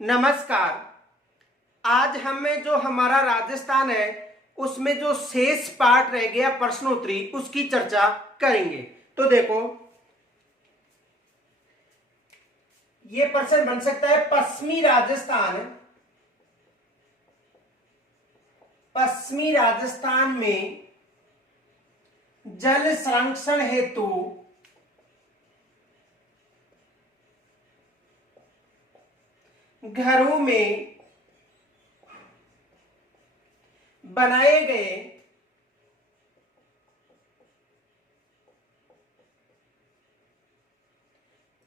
नमस्कार। आज हमें जो हमारा राजस्थान है उसमें जो शेष पार्ट रह गया प्रश्नोत्तरी उसकी चर्चा करेंगे। तो देखो, ये प्रश्न बन सकता है पश्चिमी राजस्थान में जल संरक्षण हेतु घरों में बनाए गए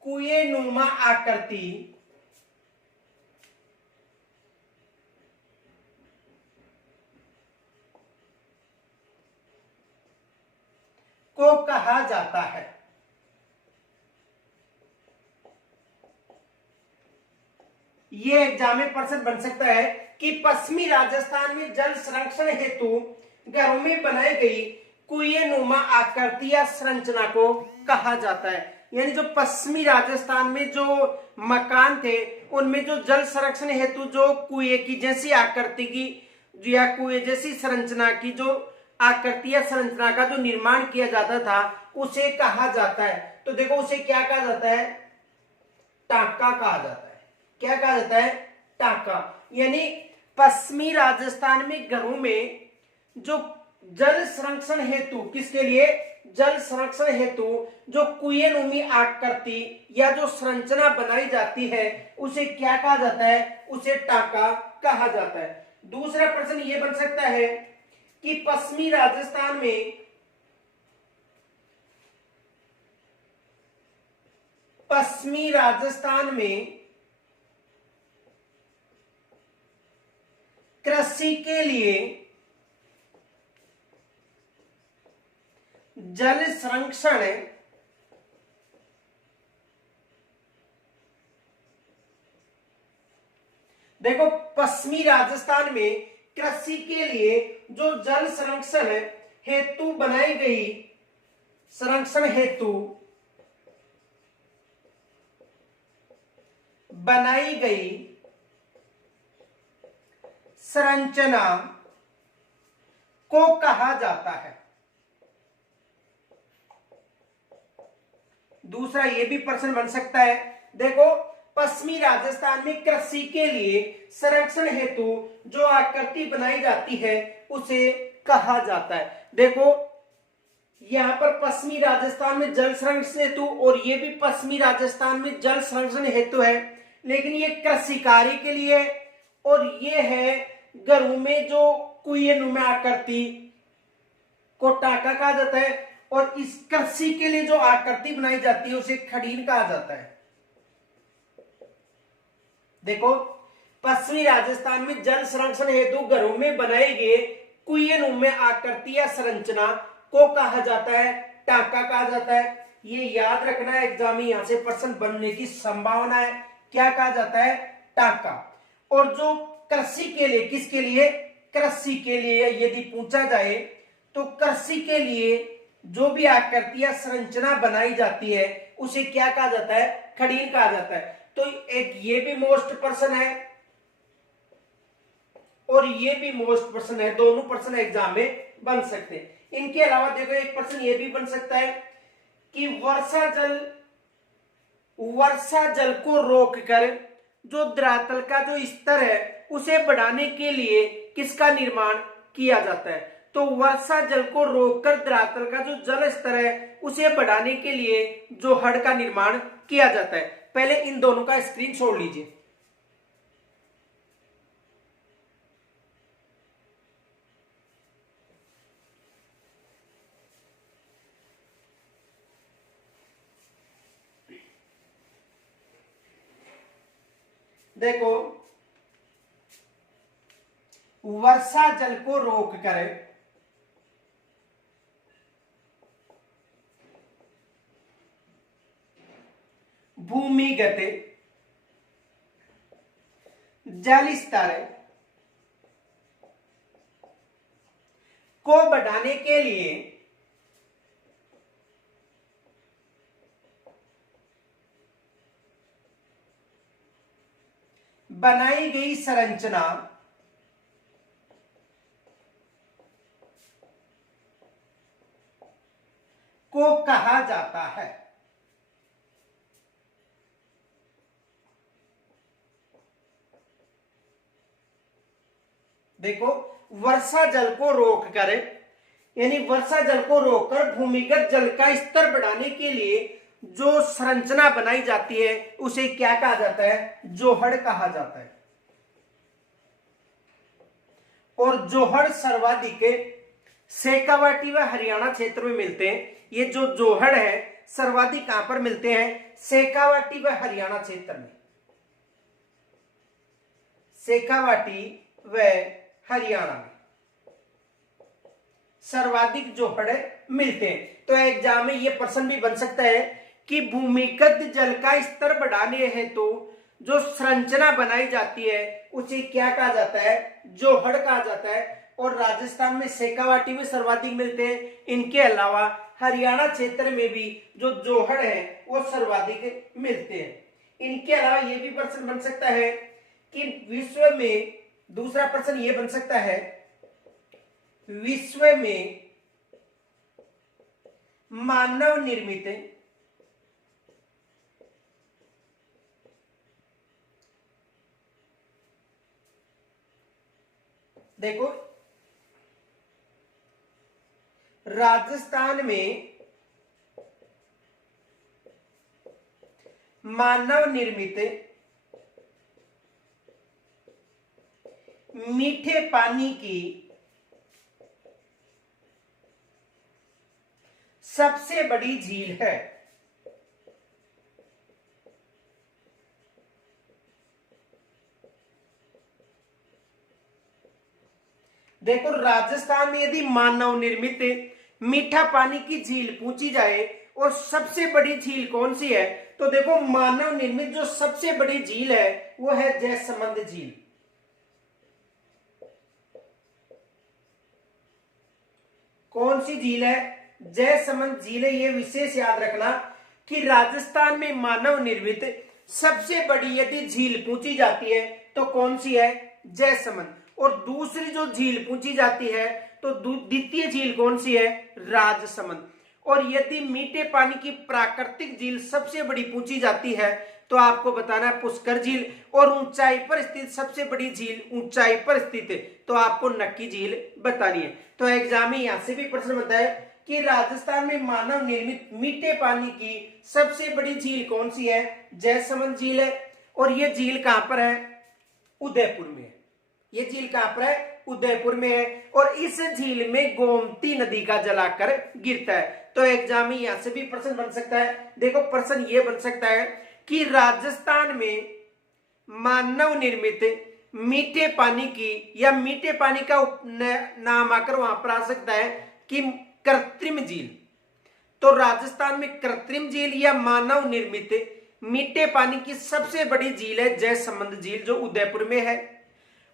कुएं नुमा आकृति को कहा जाता है। ये एग्जाम में प्रश्न बन सकता है कि पश्चिमी राजस्थान में जल संरक्षण हेतु घरों में बनाई गई कुएं नुमा आकृति या संरचना को कहा जाता है। यानी जो पश्चिमी राजस्थान में जो मकान थे उनमें जो जल संरक्षण हेतु जो कुएं की जैसी आकृति की या कुएं जैसी संरचना की जो आकृति या संरचना का जो निर्माण किया जाता था उसे कहा जाता है। तो देखो, उसे क्या कहा जाता है? टांका कहा जाता है। क्या कहा जाता है? टांका। यानी पश्चिमी राजस्थान में घरों में जो जल संरक्षण हेतु, किसके लिए? जल संरक्षण हेतु जो कुएं नुमी आकृति या जो संरचना बनाई जाती है उसे क्या कहा जाता है? उसे टांका कहा जाता है। दूसरा प्रश्न यह बन सकता है कि पश्चिमी राजस्थान में कृषि के लिए जल संरक्षण देखो, पश्चिमी राजस्थान में कृषि के लिए जो जल संरक्षण हेतु बनाई गई संरचना को कहा जाता है। दूसरा ये भी प्रश्न बन सकता है, देखो, पश्चिमी राजस्थान में कृषि के लिए संरक्षण हेतु जो आकृति बनाई जाती है उसे कहा जाता है। देखो, यहां पर पश्चिमी राजस्थान में जल संरक्षण हेतु और ये भी पश्चिमी राजस्थान में जल संरक्षण हेतु है, लेकिन ये कृषि कार्य के लिए और ये है घरों में जो कुएं नुमा आकृति को टांका कहा जाता है और इस कृषि के लिए जो आकृति बनाई जाती है उसे खड़ीन कहा जाता है। देखो, पश्चिमी राजस्थान में जल संरक्षण हेतु घरों में बनाए गए कुएं नुमा आकृति या संरचना को कहा जाता है, टांका कहा जाता है। ये याद रखना है, एग्जाम में यहां से प्रश्न बनने की संभावना है। क्या कहा जाता है? टांका। और जो कृषि के लिए, किसके लिए? कृषि के लिए यदि पूछा जाए तो कृषि के लिए जो भी आकृति या संरचना बनाई जाती है उसे क्या कहा जाता है? खड़ीन कहा जाता है। तो एक ये भी मोस्ट प्रश्न है और ये भी मोस्ट प्रश्न है, दोनों प्रश्न एग्जाम में बन सकते हैं। इनके अलावा देखो, एक प्रश्न ये भी बन सकता है कि वर्षा जल को रोककर जो धरातल का जो स्तर है उसे बढ़ाने के लिए किसका निर्माण किया जाता है? तो वर्षा जल को रोककर धरातल का जो जल स्तर है उसे बढ़ाने के लिए जो हड़ का निर्माण किया जाता है। पहले इन दोनों का स्क्रीनशॉट लीजिए। देखो, वर्षा जल को रोककर भूमिगत जल स्तर को बढ़ाने के लिए बनाई गई संरचना को कहा जाता है। देखो, वर्षा जल को रोककर, यानी वर्षा जल को रोककर भूमिगत जल का स्तर बढ़ाने के लिए जो संरचना बनाई जाती है उसे क्या कहा जाता है? जोहड़ कहा जाता है। और जोहड़ सर्वाधिक शेखावाटी व हरियाणा क्षेत्र में मिलते हैं। ये जो जोहड़ है सर्वाधिक कहां पर मिलते हैं? शेखावाटी व हरियाणा क्षेत्र में। शेखावाटी व हरियाणा में सर्वाधिक जोहड़ मिलते हैं। तो एग्जाम में ये प्रश्न भी बन सकता है कि भूमिगत जल का स्तर बढ़ाने हेतु जो संरचना बनाई जाती है उसे क्या कहा जाता है? जोहड़ कहा जाता है। और राजस्थान में शेखावाटी में सर्वाधिक मिलते हैं। इनके अलावा हरियाणा क्षेत्र में भी जो जोहड़ है वो सर्वाधिक मिलते हैं। इनके अलावा ये भी प्रश्न बन सकता है कि विश्व में, दूसरा प्रश्न ये बन सकता है, विश्व में मानव निर्मित देखो, राजस्थान में मानव निर्मित मीठे पानी की सबसे बड़ी झील है। देखो, राजस्थान में यदि मानव निर्मित मीठा पानी की झील पूछी जाए और सबसे बड़ी झील कौन सी है, तो देखो मानव निर्मित जो सबसे बड़ी झील है वो है जयसमंद झील। कौन सी झील है? जयसमंद झील है। ये विशेष याद रखना कि राजस्थान में मानव निर्मित सबसे बड़ी यदि झील पूछी जाती है तो कौन सी है? जयसमंद। और दूसरी जो झील पूछी जाती है तो द्वितीय झील कौन सी है? राजसमंद। और यदि मीठे पानी की प्राकृतिक झील सबसे बड़ी पूछी जाती है तो आपको बताना है पुष्कर झील। और ऊंचाई पर स्थित सबसे बड़ी झील ऊंचाई पर स्थित है तो आपको नक्की झील बतानी है। तो एग्जाम में यहां से भी प्रश्न बनता है कि राजस्थान में मानव निर्मित मीठे पानी की सबसे बड़ी झील कौन सी है? जयसमंद झील है। और ये झील कहां पर है? उदयपुर में है। ये झील कहां पर है? उदयपुर में है। और इस झील में गोमती नदी का जल आकर गिरता है। तो एग्जाम में यहां से भी प्रश्न बन सकता है। देखो, प्रश्न ये बन सकता है कि राजस्थान में मानव निर्मित मीठे पानी की, या मीठे पानी का नाम आकर वहां पर आ सकता है कि कृत्रिम झील। तो राजस्थान में कृत्रिम झील या मानव निर्मित मीठे पानी की सबसे बड़ी झील है जयसमंद झील जो उदयपुर में है।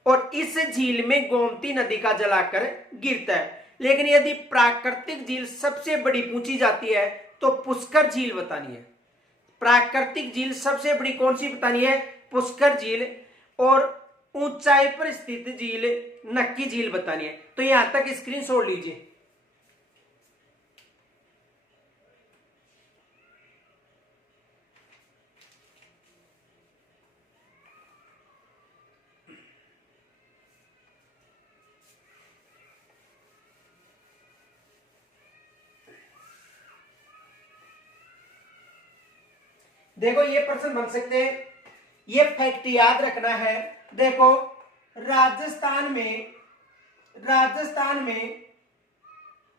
और इस झील में गोमती नदी का जल आकर गिरता है। लेकिन यदि प्राकृतिक झील सबसे बड़ी पूछी जाती है तो पुष्कर झील बतानी है। प्राकृतिक झील सबसे बड़ी कौन सी बतानी है? पुष्कर झील। और ऊंचाई पर स्थित झील नक्की झील बतानी है। तो यहां तक स्क्रीनशॉट लीजिए। देखो, ये प्रश्न बन सकते हैं, ये फैक्ट याद रखना है। देखो, राजस्थान में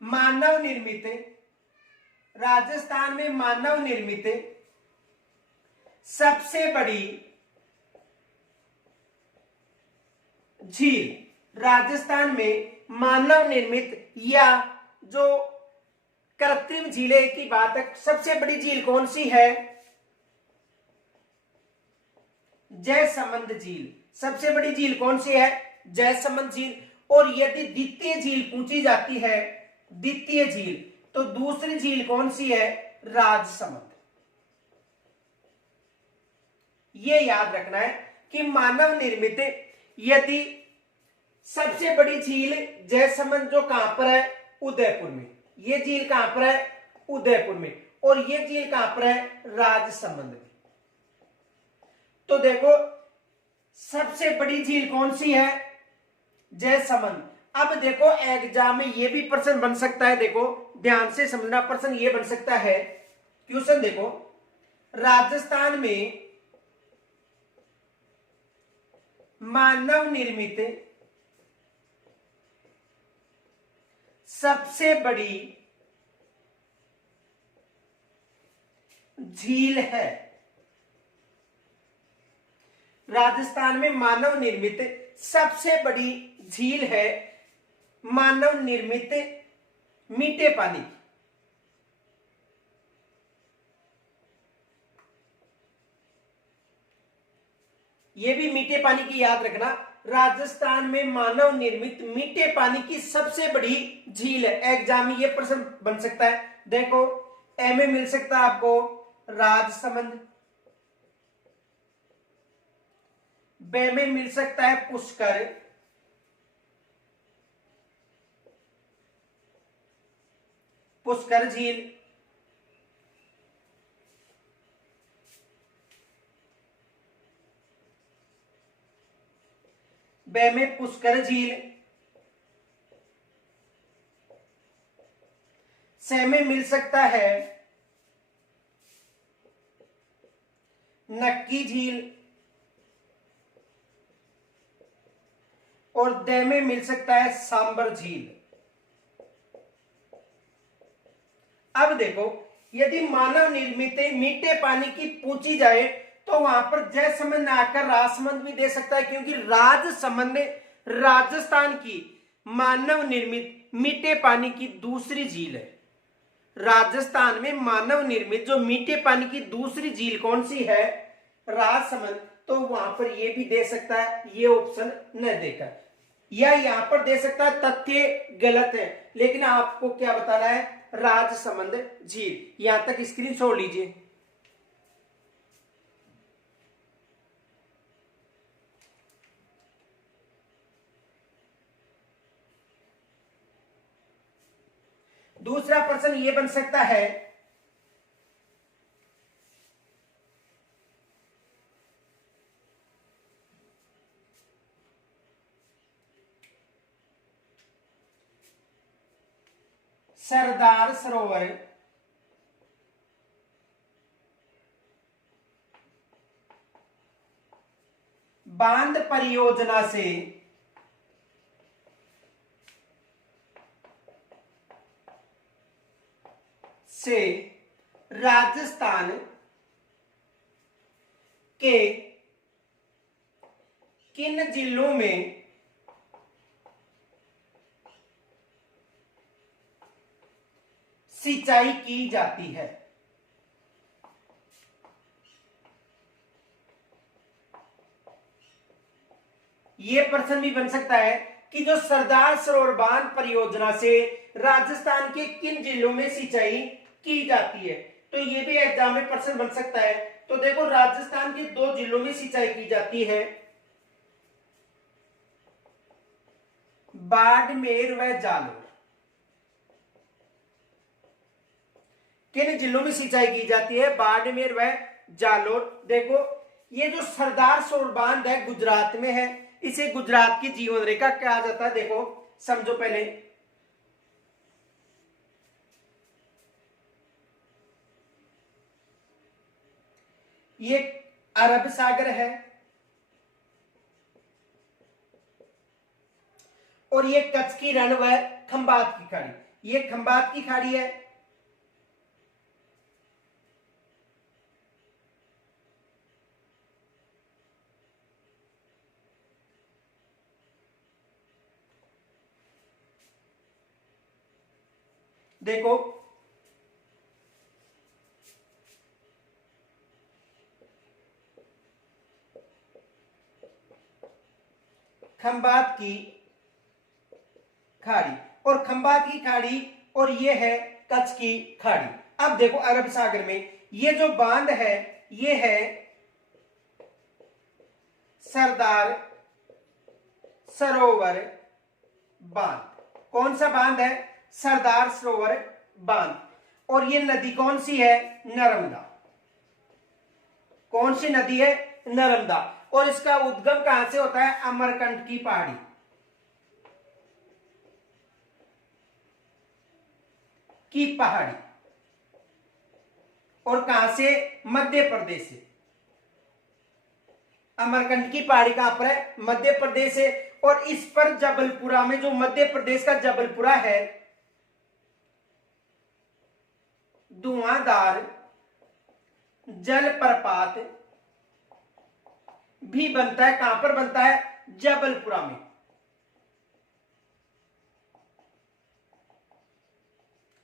मानव निर्मित सबसे बड़ी झील, राजस्थान में मानव निर्मित या जो कृत्रिम झीलें की बात है, सबसे बड़ी झील कौन सी है? जयसमंद झील। सबसे बड़ी झील कौन सी है? जयसमंद झील। और यदि द्वितीय झील पूछी जाती है, द्वितीय झील, तो दूसरी झील कौन सी है? राजसमंद। ये याद रखना है। कि मानव निर्मित, यदि सबसे बड़ी झील जयसमंद जो कहां पर है, उदयपुर में, ये झील कहां पर है, उदयपुर में, और ये झील कहां पर है, राजसमंद में। तो देखो सबसे बड़ी झील कौन सी है, जयसमंद। अब देखो एग्जाम में ये भी प्रश्न बन सकता है, देखो ध्यान से समझना, प्रश्न ये बन सकता है, क्वेश्चन देखो, राजस्थान में मानव निर्मित सबसे बड़ी झील है, राजस्थान में मानव निर्मित सबसे बड़ी झील है, मानव निर्मित मीठे पानी की। ये भी मीठे पानी की याद रखना, राजस्थान में मानव निर्मित मीठे पानी की सबसे बड़ी झील है। एग्जाम में ये प्रश्न बन सकता है, देखो ए में मिल सकता है आपको राजसमंद, बे में मिल सकता है पुष्कर, पुष्कर झील, बे में पुष्कर झील, से में मिल सकता है नक्की झील, और दे में मिल सकता है सांबर झील। अब देखो यदि मानव निर्मित मीठे पानी की पूछी जाए तो वहां पर जयसमंद न आकर राजसमंद भी दे सकता है, क्योंकि राजसमंद राजस्थान की मानव निर्मित मीठे पानी की दूसरी झील है। राजस्थान में मानव निर्मित जो मीठे पानी की दूसरी झील कौन सी है, राजसमंद। तो वहां पर यह भी दे सकता है, ये ऑप्शन न देकर, या यहां पर दे सकता है तथ्य गलत है, लेकिन आपको क्या बताना है, राजसमंद झील। यहां तक स्क्रीन छोड़ लीजिए। दूसरा प्रश्न ये बन सकता है, सरदार सरोवर बांध परियोजना से राजस्थान के किन जिलों में सिंचाई की जाती है। यह प्रश्न भी बन सकता है कि जो सरदार सरोवर बांध परियोजना से राजस्थान के किन जिलों में सिंचाई की जाती है, तो यह भी एग्जाम में प्रश्न बन सकता है। तो देखो राजस्थान के 2 जिलों में सिंचाई की जाती है, बाड़मेर व जालोर। किन जिलों में सिंचाई की जाती है, बाड़मेर व जालोर। देखो ये जो सरदार सरोवर बांध है गुजरात में है, इसे गुजरात की जीवन रेखा कहा जाता है। देखो समझो पहले, ये अरब सागर है और ये कच्छ की रण व खंबात की खाड़ी, ये खंबात की खाड़ी है। देखो खंबात की खाड़ी और खंबात की खाड़ी, और ये है कच्छ की खाड़ी। अब देखो अरब सागर में ये जो बांध है ये है सरदार सरोवर बांध। कौन सा बांध है? सरदार सरोवर बांध। और ये नदी कौन सी है? नर्मदा। कौन सी नदी है? नर्मदा। और इसका उद्गम कहां से होता है? अमरकंटक की पहाड़ी और कहां से? मध्य प्रदेश से। अमरकंटक की पहाड़ी कहां पर है? मध्य प्रदेश से। और इस पर जबलपुरा में, जो मध्य प्रदेश का जबलपुरा है, धुआंधार जलप्रपात भी बनता है। कहां पर बनता है? जबलपुरा में।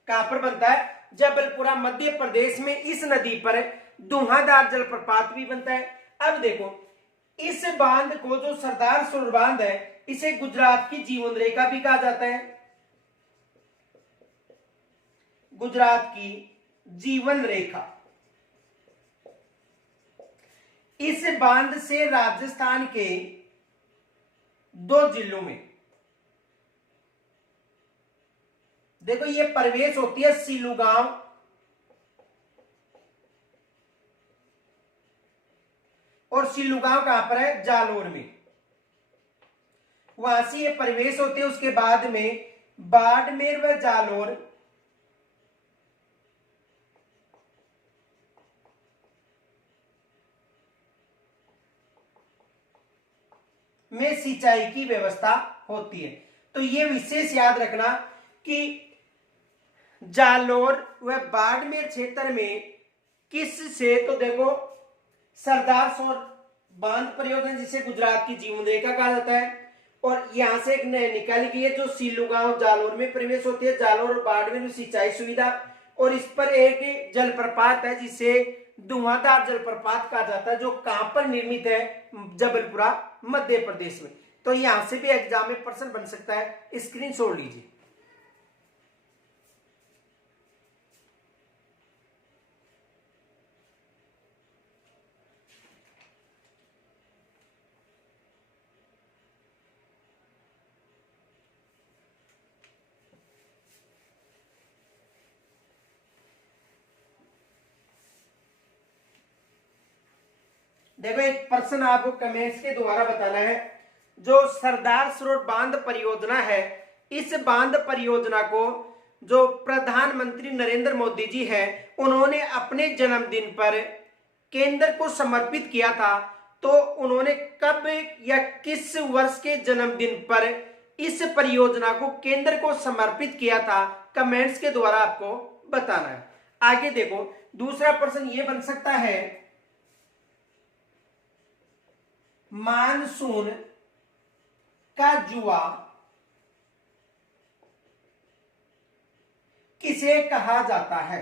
कहां पर बनता है? जबलपुरा, मध्य प्रदेश में। इस नदी पर धुआंधार जलप्रपात भी बनता है। अब देखो, इस बांध को, जो सरदार सरोवर बांध है, इसे गुजरात की जीवन रेखा भी कहा जाता है। गुजरात की जीवन रेखा। इस बांध से राजस्थान के 2 जिलों में, देखो, ये प्रवेश होती है सिलूगांव और सिलूगांव कहां पर है? जालोर में। वहां से ये प्रवेश होते हैं। उसके बाद में बाड़मेर व जालोर में सिंचाई की व्यवस्था होती है। तो ये विशेष याद रखना कि जालोर व बाड़मेर क्षेत्र में किस से, तो देखो, सरदार सरोवर बांध परियोजना, जिसे गुजरात की जीवन रेखा कहा जाता है। और यहां से एक निकाली गई है, जो सिलूगांव जालोर में प्रवेश होती है। जालोर और बाड़मेर में सिंचाई सुविधा। और इस पर एक जलप्रपात है, जिसे धुआंधार जलप्रपात कहा जाता है, जो कहां पर निर्मित है? जबलपुरा, मध्य प्रदेश में। तो यहां से भी एग्जाम में प्रश्न बन सकता है, स्क्रीनशॉट लीजिए। देखो, एक प्रश्न आपको कमेंट्स के द्वारा बताना है। जो सरदार सरोवर बांध परियोजना है, इस बांध परियोजना को जो प्रधानमंत्री नरेंद्र मोदी जी हैं, उन्होंने अपने जन्मदिन पर केंद्र को समर्पित किया था। तो उन्होंने कब या किस वर्ष के जन्मदिन पर इस परियोजना को केंद्र को समर्पित किया था? कमेंट्स के द्वारा आपको बताना है। आगे देखो, दूसरा प्रश्न यह बन सकता है, मानसून का जुआ किसे कहा जाता है?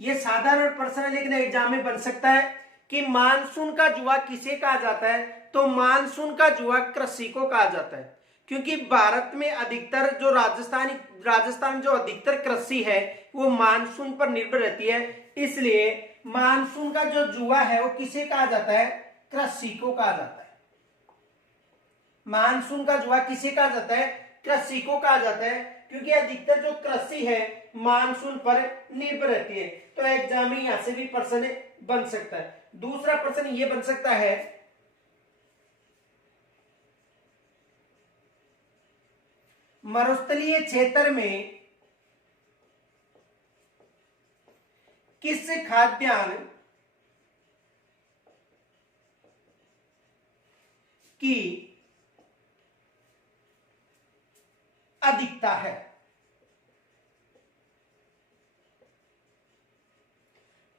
यह साधारण प्रश्न है, लेकिन एग्जाम में बन सकता है कि मानसून का जुआ किसे कहा जाता है। तो मानसून का जुआ कृषि को कहा जाता है, क्योंकि भारत में अधिकतर जो राजस्थान जो अधिकतर कृषि है, वो मानसून पर निर्भर रहती है। इसलिए मानसून का जो जुआ है, वो किसे कहा जाता है? कृषि को कहा जाता है। मानसून का जुआ किसे कहा जाता है? कृषि को कहा जाता है, क्योंकि अधिकतर जो कृषि है मानसून पर निर्भर रहती है। तो एग्जाम में यहां से भी प्रश्न बन सकता है। दूसरा प्रश्न ये बन सकता है, मरुस्थलीय क्षेत्र में किस खाद्यान्न की अधिकता है?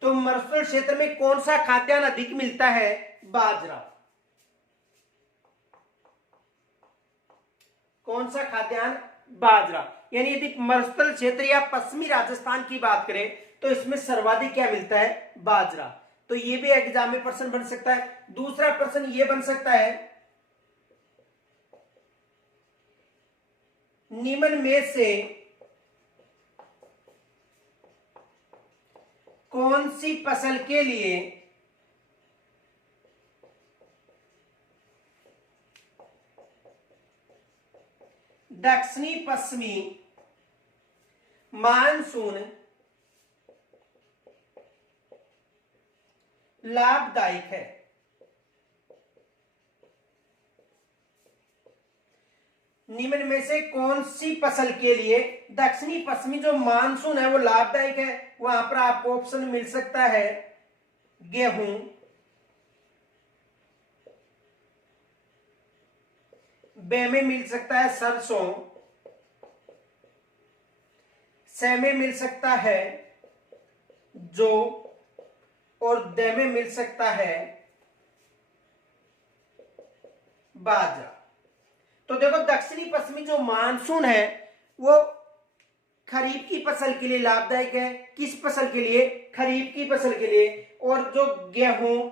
तो मरुस्थल क्षेत्र में कौन सा खाद्यान्न अधिक मिलता है? बाजरा। कौन सा खाद्यान्न? बाजरा। यानी यदि मरुस्थल क्षेत्र या पश्चिमी राजस्थान की बात करें, तो इसमें सर्वाधिक क्या मिलता है? बाजरा। तो ये भी एग्जाम में प्रश्न बन सकता है। दूसरा प्रश्न ये बन सकता है, निम्न में से कौन सी फसल के लिए दक्षिणी पश्चिमी मानसून लाभदायक है? निम्न में से कौन सी फसल के लिए दक्षिणी पश्चिमी जो मानसून है वो लाभदायक है? वहां पर आपको ऑप्शन मिल सकता है गेहूं, बे में मिल सकता है सरसों, से में मिल सकता है जो, और दे में मिल सकता है बाजरा। तो देखो दक्षिणी पश्चिमी जो मानसून है वो खरीफ की फसल के लिए लाभदायक है। किस फसल के लिए? खरीफ की फसल के लिए। और जो गेहूं,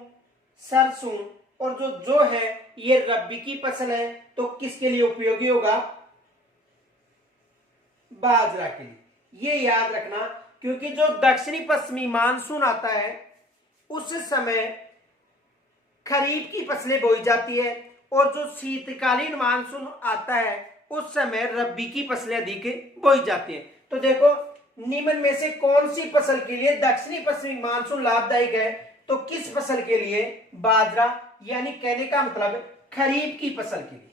सरसों और जो है ये रबी की फसल है, तो किसके लिए उपयोगी होगा? बाजरा के लिए। ये याद रखना, क्योंकि जो दक्षिणी पश्चिमी मानसून आता है उस समय खरीफ की फसलें बोई जाती है, और जो शीतकालीन मानसून आता है उस समय रबी की फसलें अधिक बोई जाती है। तो देखो निम्न में से कौन सी फसल के लिए दक्षिणी पश्चिमी मानसून लाभदायक है? तो किस फसल के लिए? बाजरा, यानी कहने का मतलब खरीफ की फसल के लिए।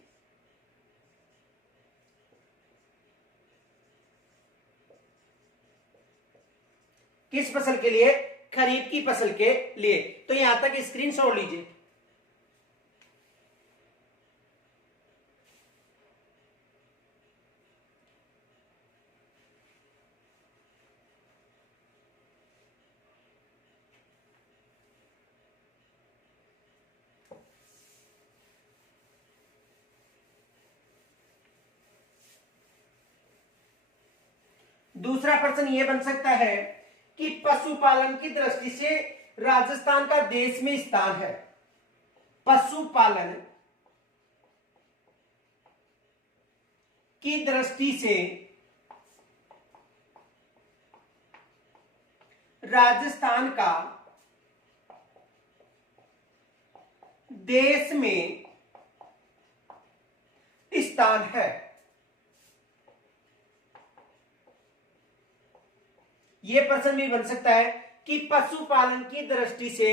किस फसल के लिए? खरीफ की फसल के लिए। तो यहां तक स्क्रीनशॉट लीजिए। दूसरा प्रश्न यह बन सकता है कि पशुपालन की दृष्टि से राजस्थान का देश में स्थान है। पशुपालन की दृष्टि से राजस्थान का देश में स्थान है। यह प्रश्न भी बन सकता है कि पशुपालन की दृष्टि से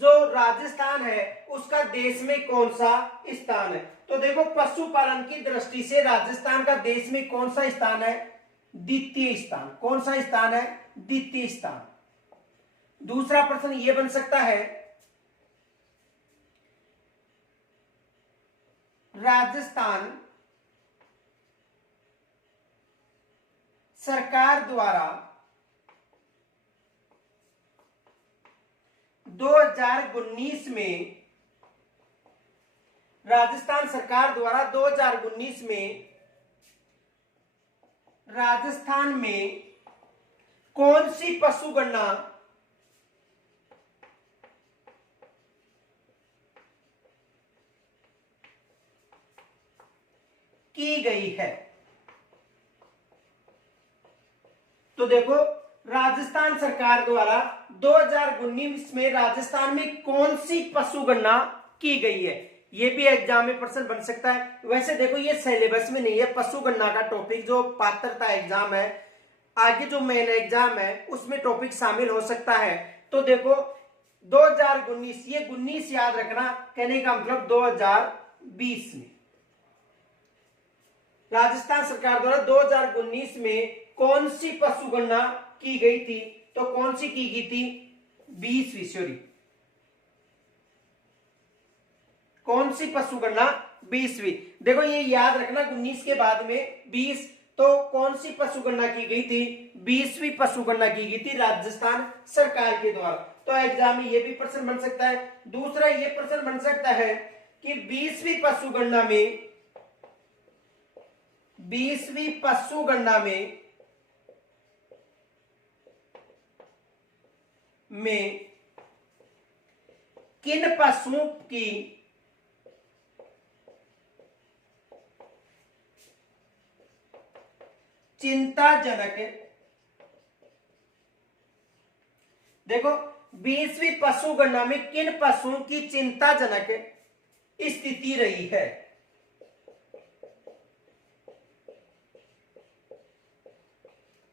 जो राजस्थान है उसका देश में कौन सा स्थान है। तो देखो पशुपालन की दृष्टि से राजस्थान का देश में कौन सा स्थान है? द्वितीय स्थान। कौन सा स्थान है? द्वितीय स्थान। दूसरा प्रश्न यह बन सकता है राजस्थान सरकार द्वारा 2019 में, राजस्थान सरकार द्वारा 2019 में राजस्थान में कौन सी पशु गणना की गई है? तो देखो राजस्थान सरकार द्वारा 2019 में राजस्थान में कौन सी पशु गणना की गई है? ये भी एग्जाम में प्रश्न बन सकता है। वैसे देखो ये सिलेबस में नहीं है, पशु गणना का टॉपिक जो पात्रता एग्जाम है, आगे जो मेन एग्जाम है उसमें टॉपिक शामिल हो सकता है। तो देखो 2019, ये 19 याद रखना, कहने का मतलब 2020 में राजस्थान सरकार द्वारा 2019 में कौन सी पशु गणना की गई थी? तो कौन सी की गई थी? 20वीं, सॉरी, कौन सी पशु गणना? 20वीं। देखो ये याद रखना 19 के बाद में 20, तो कौन सी पशु गणना की गई थी? 20वीं पशु गणना की गई थी राजस्थान सरकार के द्वारा। तो एग्जाम में ये भी प्रश्न बन सकता है। दूसरा ये प्रश्न बन सकता है कि 20वीं पशु गणना में, 20वीं पशु गणना में किन पशुओं की चिंताजनक देखो 20वीं पशु गणना में किन पशुओं की चिंताजनक स्थिति रही है।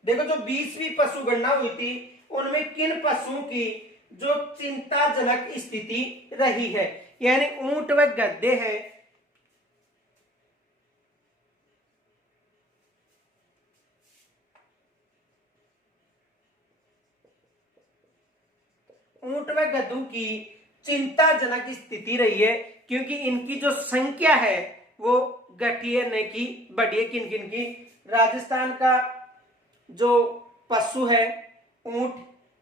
देखो जो 20वीं पशु गणना हुई थी उनमें किन पशुओं की जो चिंताजनक स्थिति रही है, यानी ऊंट व गधे हैं, ऊंट व गधों की चिंताजनक स्थिति रही है, क्योंकि इनकी जो संख्या है वो घटी है न कि बढ़ी है। किन किन की? राजस्थान का जो पशु है ऊंट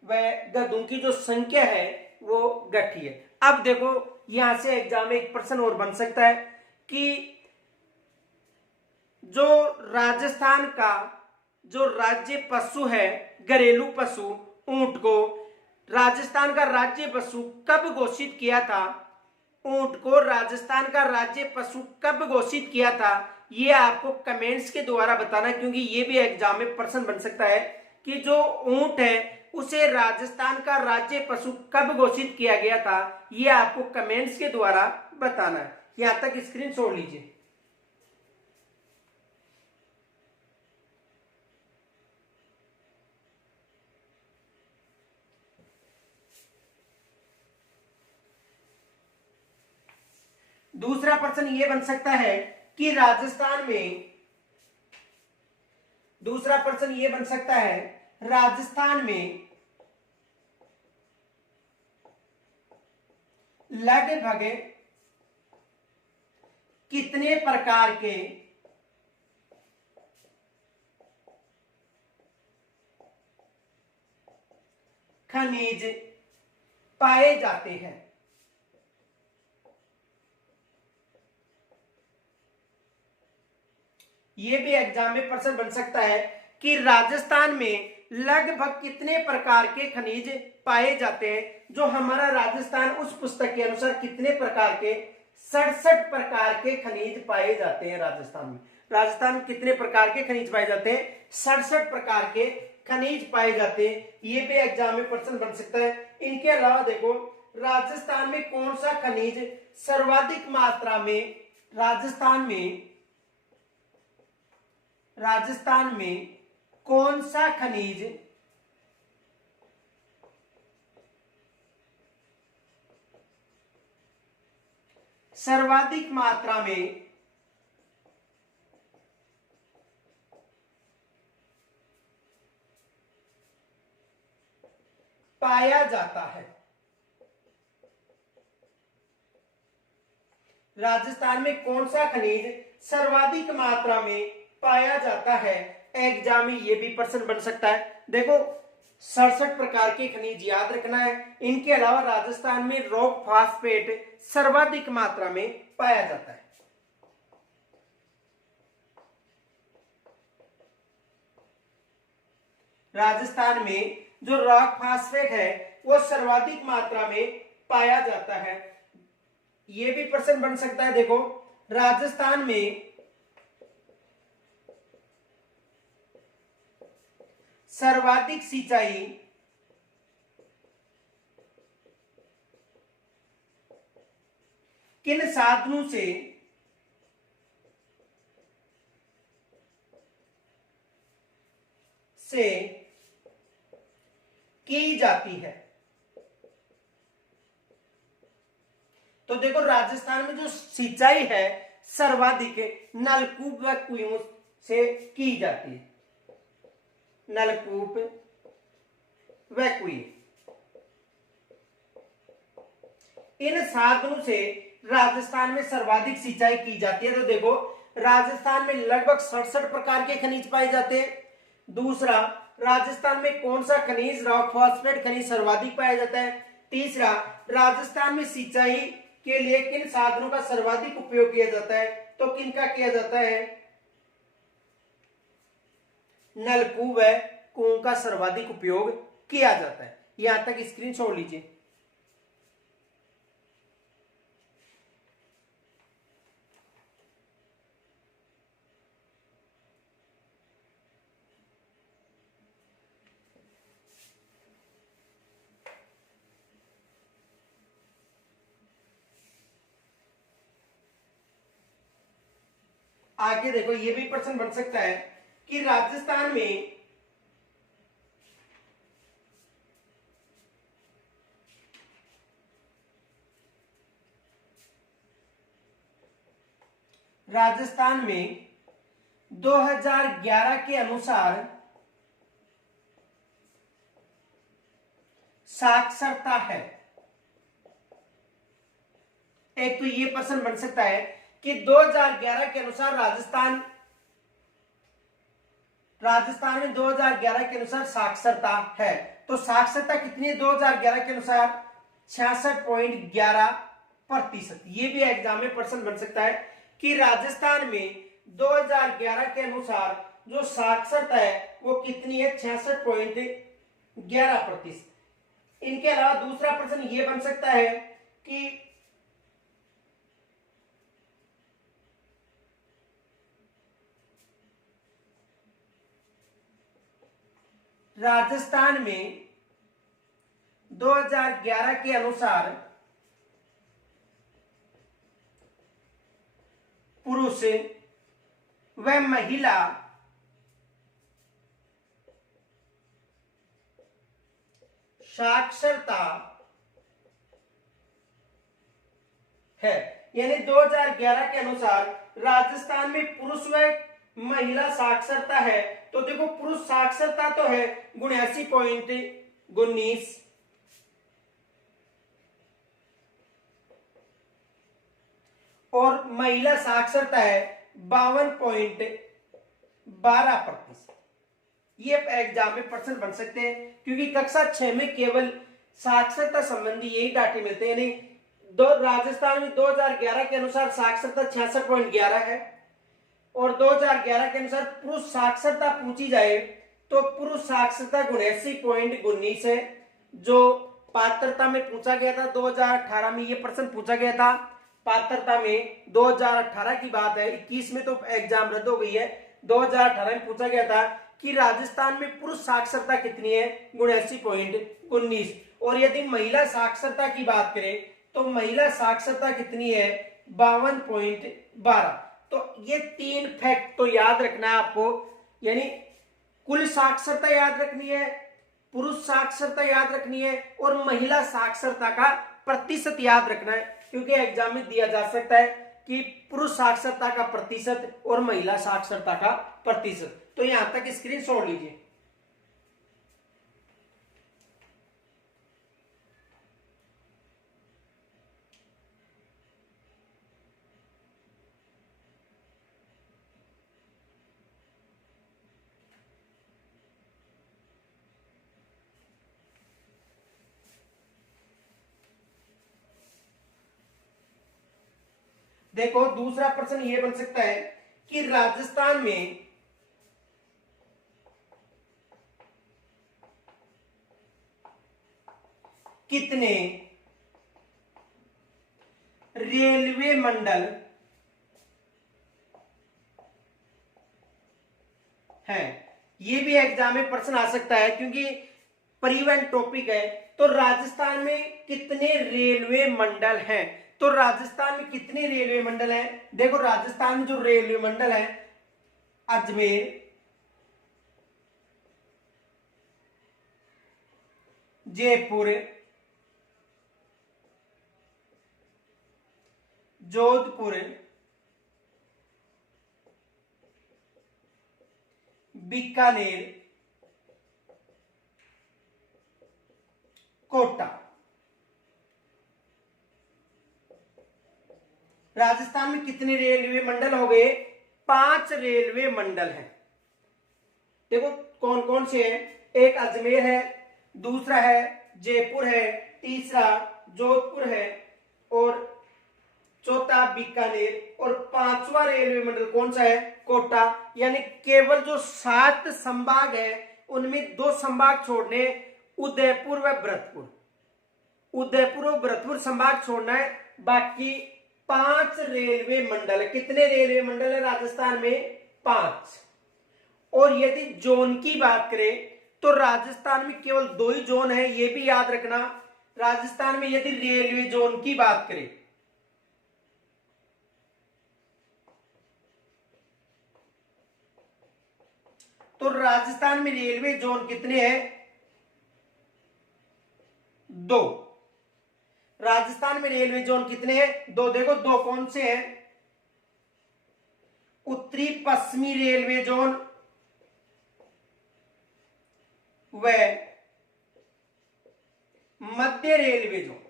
व गधों की जो संख्या है वो घटी है। अब देखो यहां से एग्जाम में एक प्रश्न और बन सकता है कि जो राजस्थान का जो राज्य पशु है घरेलू पशु ऊंट को राजस्थान का राज्य पशु कब घोषित किया था। ऊंट को राजस्थान का राज्य पशु कब घोषित किया था, ये आपको कमेंट्स के द्वारा बताना, क्योंकि ये भी एग्जाम में प्रश्न बन सकता है कि जो ऊंट है उसे राजस्थान का राज्य पशु कब घोषित किया गया था। ये आपको कमेंट्स के द्वारा बताना है। यहां तक स्क्रीन छोड़ लीजिए। दूसरा प्रश्न ये बन सकता है कि राजस्थान में, दूसरा प्रश्न ये बन सकता है राजस्थान में लगभग कितने प्रकार के खनिज पाए जाते हैं। यह भी एग्जाम में प्रश्न बन सकता है कि राजस्थान में लगभग कितने प्रकार के खनिज पाए जाते हैं। जो हमारा राजस्थान उस पुस्तक के अनुसार कितने प्रकार के 67 प्रकार के खनिज पाए जाते हैं। राजस्थान में कितने प्रकार के खनिज पाए जाते हैं? 67 प्रकार के खनिज पाए जाते हैं। ये भी एग्जाम में प्रश्न बन सकता है। इनके अलावा देखो राजस्थान में कौन सा खनिज सर्वाधिक मात्रा में राजस्थान में कौन सा खनिज सर्वाधिक मात्रा में पाया जाता है। राजस्थान में कौन सा खनिज सर्वाधिक मात्रा में पाया जाता है। एग्जाम में यह भी प्रश्न बन सकता है। देखो 67 प्रकार के खनिज याद रखना है। इनके अलावा राजस्थान में रॉक फास्फेट सर्वाधिक मात्रा में पाया जाता है। राजस्थान में जो रॉक फास्फेट है वो सर्वाधिक मात्रा में पाया जाता है। यह भी प्रश्न बन सकता है। देखो राजस्थान में सर्वाधिक सिंचाई किन साधनों से की जाती है। तो देखो राजस्थान में जो सिंचाई है सर्वाधिक नलकूप व कुओं से की जाती है। नलकूप व कुएं, इन साधनों से राजस्थान में सर्वाधिक सिंचाई की जाती है। तो देखो राजस्थान में लगभग 67 प्रकार के खनिज पाए जाते हैं। दूसरा, राजस्थान में कौन सा खनिज रॉक फास्फेट खनिज सर्वाधिक पाया जाता है। तीसरा, राजस्थान में सिंचाई के लिए किन साधनों का सर्वाधिक उपयोग किया जाता है। तो किनका किया जाता है? नलकूप व कुओं का सर्वाधिक उपयोग किया जाता है। यहां तक स्क्रीन छोड़ लीजिए। आगे देखो, ये भी प्रश्न बन सकता है कि राजस्थान में राजस्थान में 2011 के अनुसार साक्षरता है। एक तो ये प्रश्न बन सकता है कि 2011 के अनुसार राजस्थान में 2011 के अनुसार साक्षरता है। तो साक्षरता कितनी है 2011 के अनुसार? 66.11%। ये भी एग्जाम में प्रश्न बन सकता है कि राजस्थान में 2011 के अनुसार जो साक्षरता है वो कितनी है? 66.11%। इनके अलावा दूसरा प्रश्न ये बन सकता है कि राजस्थान में 2011 के अनुसार पुरुष व महिला साक्षरता है। यानी 2011 के अनुसार राजस्थान में पुरुष व महिला साक्षरता है। तो देखो, पुरुष साक्षरता तो है 79.19, और महिला साक्षरता है 52.12%। ये एग्जाम में प्रश्न बन सकते हैं क्योंकि कक्षा 6 में केवल साक्षरता संबंधी यही डाटे मिलते हैं। यानी राजस्थान में 2011 के अनुसार साक्षरता 66.11 है, और 2011 के अनुसार पुरुष साक्षरता पूछी जाए तो पुरुष साक्षरता 79.19 है, जो पात्रता में पूछा गया था। 2018 में ये प्रश्न पूछा गया था पात्रता में, 2018 की बात है, 21 में तो एग्जाम रद्द हो गई है। 2018 में पूछा गया था कि राजस्थान में पुरुष साक्षरता कितनी है? 79.19। और यदि महिला साक्षरता की बात करें तो महिला साक्षरता कितनी है? 52.12। तो ये 3 फैक्ट तो याद रखना है आपको, यानी कुल साक्षरता याद रखनी है, पुरुष साक्षरता याद रखनी है, और महिला साक्षरता का प्रतिशत याद रखना है, क्योंकि एग्जाम में दिया जा सकता है कि पुरुष साक्षरता का प्रतिशत और महिला साक्षरता का प्रतिशत। तो यहां तक स्क्रीनशॉट लीजिए। देखो, दूसरा प्रश्न ये बन सकता है कि राजस्थान में कितने रेलवे मंडल हैं? ये भी एग्जाम में प्रश्न आ सकता है क्योंकि परिवहन टॉपिक है। तो राजस्थान में कितने रेलवे मंडल हैं? तो राजस्थान में कितने रेलवे मंडल हैं? देखो, राजस्थान में जो रेलवे मंडल है अजमेर, जयपुर, जोधपुर, बीकानेर, कोटा। राजस्थान में कितने रेलवे मंडल हो गए? 5 रेलवे मंडल हैं। देखो कौन कौन से हैं? एक अजमेर है, दूसरा है जयपुर है, तीसरा जोधपुर है, और चौथा बीकानेर, और 5वां रेलवे मंडल कौन सा है? कोटा। यानी केवल जो 7 संभाग है उनमें 2 संभाग छोड़ने, उदयपुर व भरतपुर। उदयपुर और भरतपुर संभाग छोड़ना है, बाकी 5 रेलवे मंडल। कितने रेलवे मंडल है राजस्थान में? 5। और यदि जोन की बात करें तो राजस्थान में केवल 2 ही जोन है, ये भी याद रखना। राजस्थान में यदि रेलवे जोन की बात करें तो राजस्थान में रेलवे जोन कितने हैं? 2। राजस्थान में रेलवे जोन कितने हैं? 2। देखो 2 कौन से हैं? उत्तरी पश्चिमी रेलवे जोन व मध्य रेलवे जोन।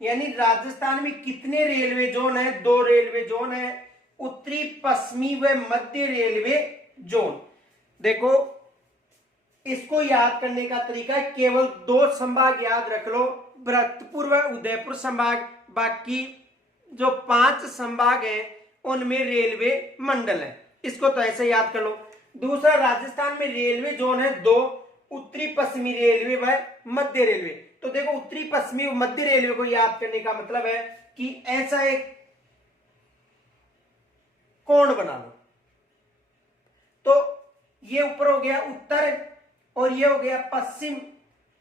यानी राजस्थान में कितने रेलवे जोन है? 2 रेलवे जोन है, उत्तरी पश्चिमी व मध्य रेलवे जोन। देखो इसको याद करने का तरीका केवल 2 संभाग याद रख लो, भरतपुर व उदयपुर संभाग। बाकी जो 5 संभाग हैं उनमें रेलवे मंडल है। इसको तो ऐसे याद कर लो। दूसरा, राजस्थान में रेलवे जोन है 2, उत्तरी पश्चिमी रेलवे व मध्य रेलवे। तो देखो उत्तरी पश्चिमी व मध्य रेलवे को याद करने का मतलब है कि ऐसा एक कोण बना लो। तो ये ऊपर हो गया उत्तर, और ये हो गया पश्चिम,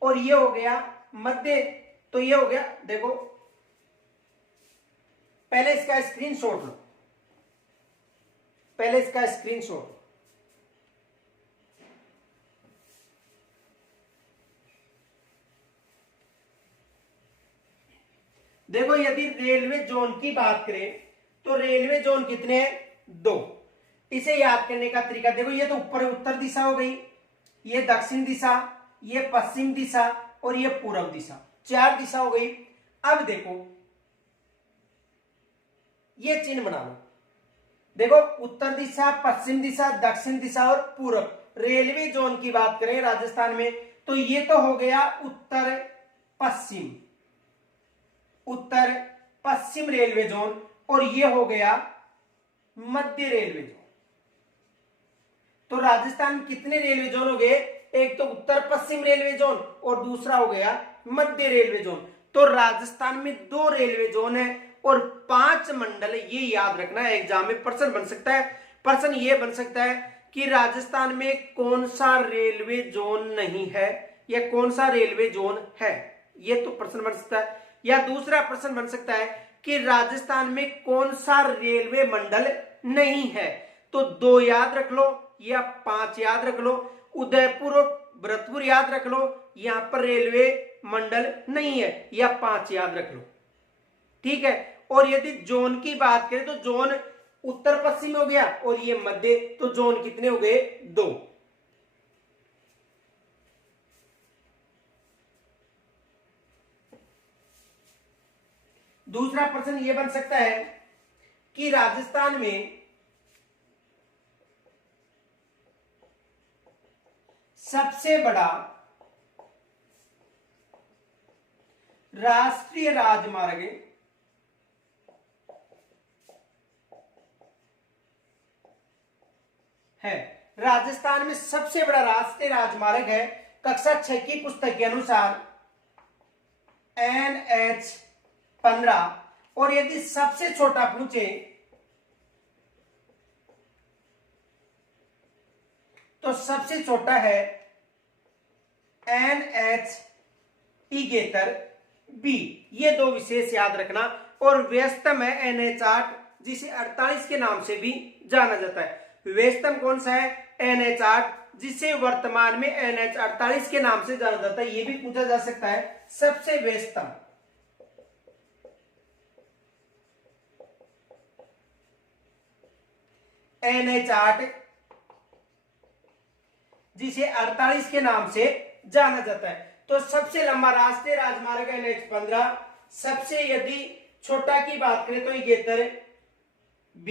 और ये हो गया मध्य। तो ये हो गया, देखो पहले इसका स्क्रीनशॉट लो, पहले इसका स्क्रीनशॉट। देखो यदि रेलवे जोन की बात करें तो रेलवे जोन कितने हैं? 2। इसे याद करने का तरीका देखो, ये तो ऊपर उत्तर दिशा हो गई, ये दक्षिण दिशा, ये पश्चिम दिशा, और ये पूर्व दिशा। 4 दिशा हो गई। अब देखो ये चिन्ह बना लो। देखो उत्तर दिशा, पश्चिम दिशा, दक्षिण दिशा और पूर्व। रेलवे जोन की बात करें राजस्थान में तो ये तो हो गया उत्तर पश्चिम, उत्तर पश्चिम रेलवे जोन, और ये हो गया मध्य रेलवे जोन। तो राजस्थान में कितने रेलवे जोन हो गए? एक तो उत्तर पश्चिम रेलवे जोन और दूसरा हो गया मध्य रेलवे जोन। तो राजस्थान में 2 रेलवे जोन है और 5 मंडल है। ये याद रखना है, एग्जाम में प्रश्न बन सकता है। प्रश्न ये बन सकता है कि राजस्थान में कौन सा रेलवे जोन नहीं है या कौन सा रेलवे जोन है, ये तो प्रश्न बन सकता है। या दूसरा प्रश्न बन सकता है कि राजस्थान में कौन सा रेलवे मंडल नहीं है। तो 2 याद रख लो या 5 याद रख लो। उदयपुर और भरतपुर याद रख लो, यहां पर रेलवे मंडल नहीं है, या 5 याद रख लो। ठीक है। और यदि जोन की बात करें तो जोन उत्तर पश्चिम हो गया और ये मध्य, तो जोन कितने हो गए? 2। दूसरा प्रश्न यह बन सकता है कि राजस्थान में सबसे बड़ा राष्ट्रीय राजमार्ग है। राजस्थान में सबसे बड़ा राष्ट्रीय राजमार्ग है कक्षा 6 की पुस्तक के अनुसार NH-15, और यदि सबसे छोटा पूछे तो सबसे छोटा है NH-73B। ये 2 विशेष याद रखना। और व्यस्तम है NH-8, जिसे 48 के नाम से भी जाना जाता है। व्यस्तम कौन सा है? NH-8, जिसे वर्तमान में NH-48 के नाम से जाना जाता है। ये भी पूछा जा सकता है, सबसे व्यस्तम। NH-8 जिसे 48 के नाम से जाना जाता है। तो सबसे लंबा राष्ट्रीय राजमार्ग NH-15, सबसे यदि छोटा की बात करें तो 73B,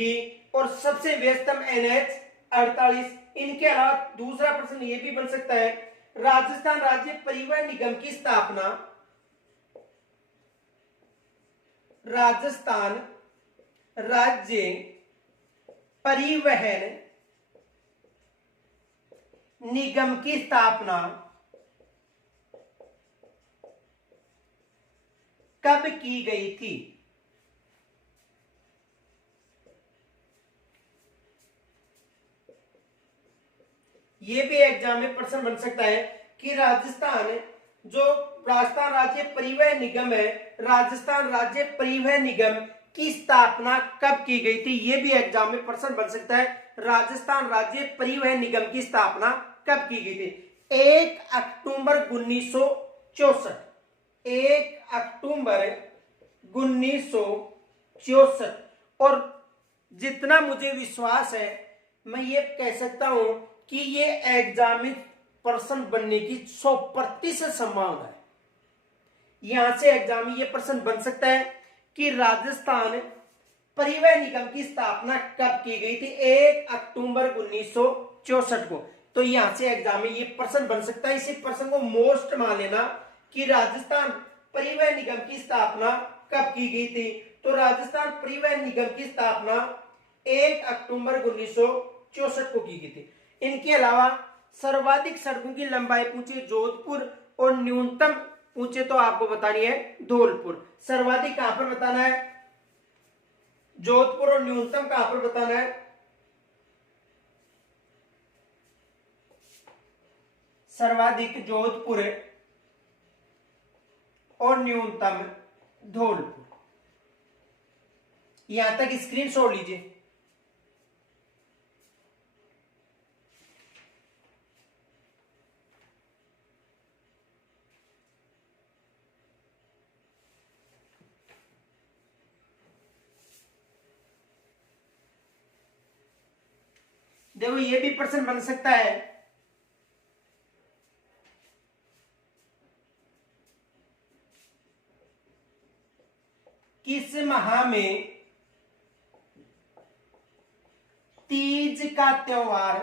और सबसे व्यस्तम NH-48। इनके अलावा दूसरा प्रश्न ये भी बन सकता है, राजस्थान राज्य परिवहन निगम की स्थापना राजस्थान राज्य परिवहन निगम की स्थापना कब की गई थी? यह भी एग्जाम में प्रश्न बन सकता है कि राजस्थान राज्य परिवहन निगम है, राजस्थान राज्य परिवहन निगम की स्थापना कब की गई थी? यह भी एग्जाम में प्रश्न बन सकता है। राजस्थान राज्य परिवहन निगम की स्थापना कब की गई थी? 1 अक्टूबर 1964। 1 अक्टूबर 1964। और जितना मुझे विश्वास है मैं ये कह सकता हूं कि ये एग्जामिन पर्सन बनने की 100% संभावना है। यहां से एग्जाम ये प्रश्न बन सकता है कि राजस्थान परिवहन निगम की स्थापना कब की गई थी? 1 अक्टूबर 1964 को। तो यहां से एग्जाम में ये प्रश्न बन सकता है। इसी प्रश्न को मोस्ट मान लेना कि राजस्थान परिवहन निगम की स्थापना कब की गई थी? तो राजस्थान परिवहन निगम की स्थापना 1 अक्टूबर 1964 को की गई थी। इनके अलावा सर्वाधिक सड़कों की लंबाई पूछे जोधपुर और न्यूनतम पूछे तो आपको बतानी है धौलपुर। सर्वाधिक कहां पर बताना है? जोधपुर। और न्यूनतम कहां पर बताना है? सर्वाधिक जोधपुर और न्यूनतम धौलपुर। यहां तक स्क्रीनशॉट लीजिए। देखो ये भी प्रश्न बन सकता है किस माह में तीज का त्योहार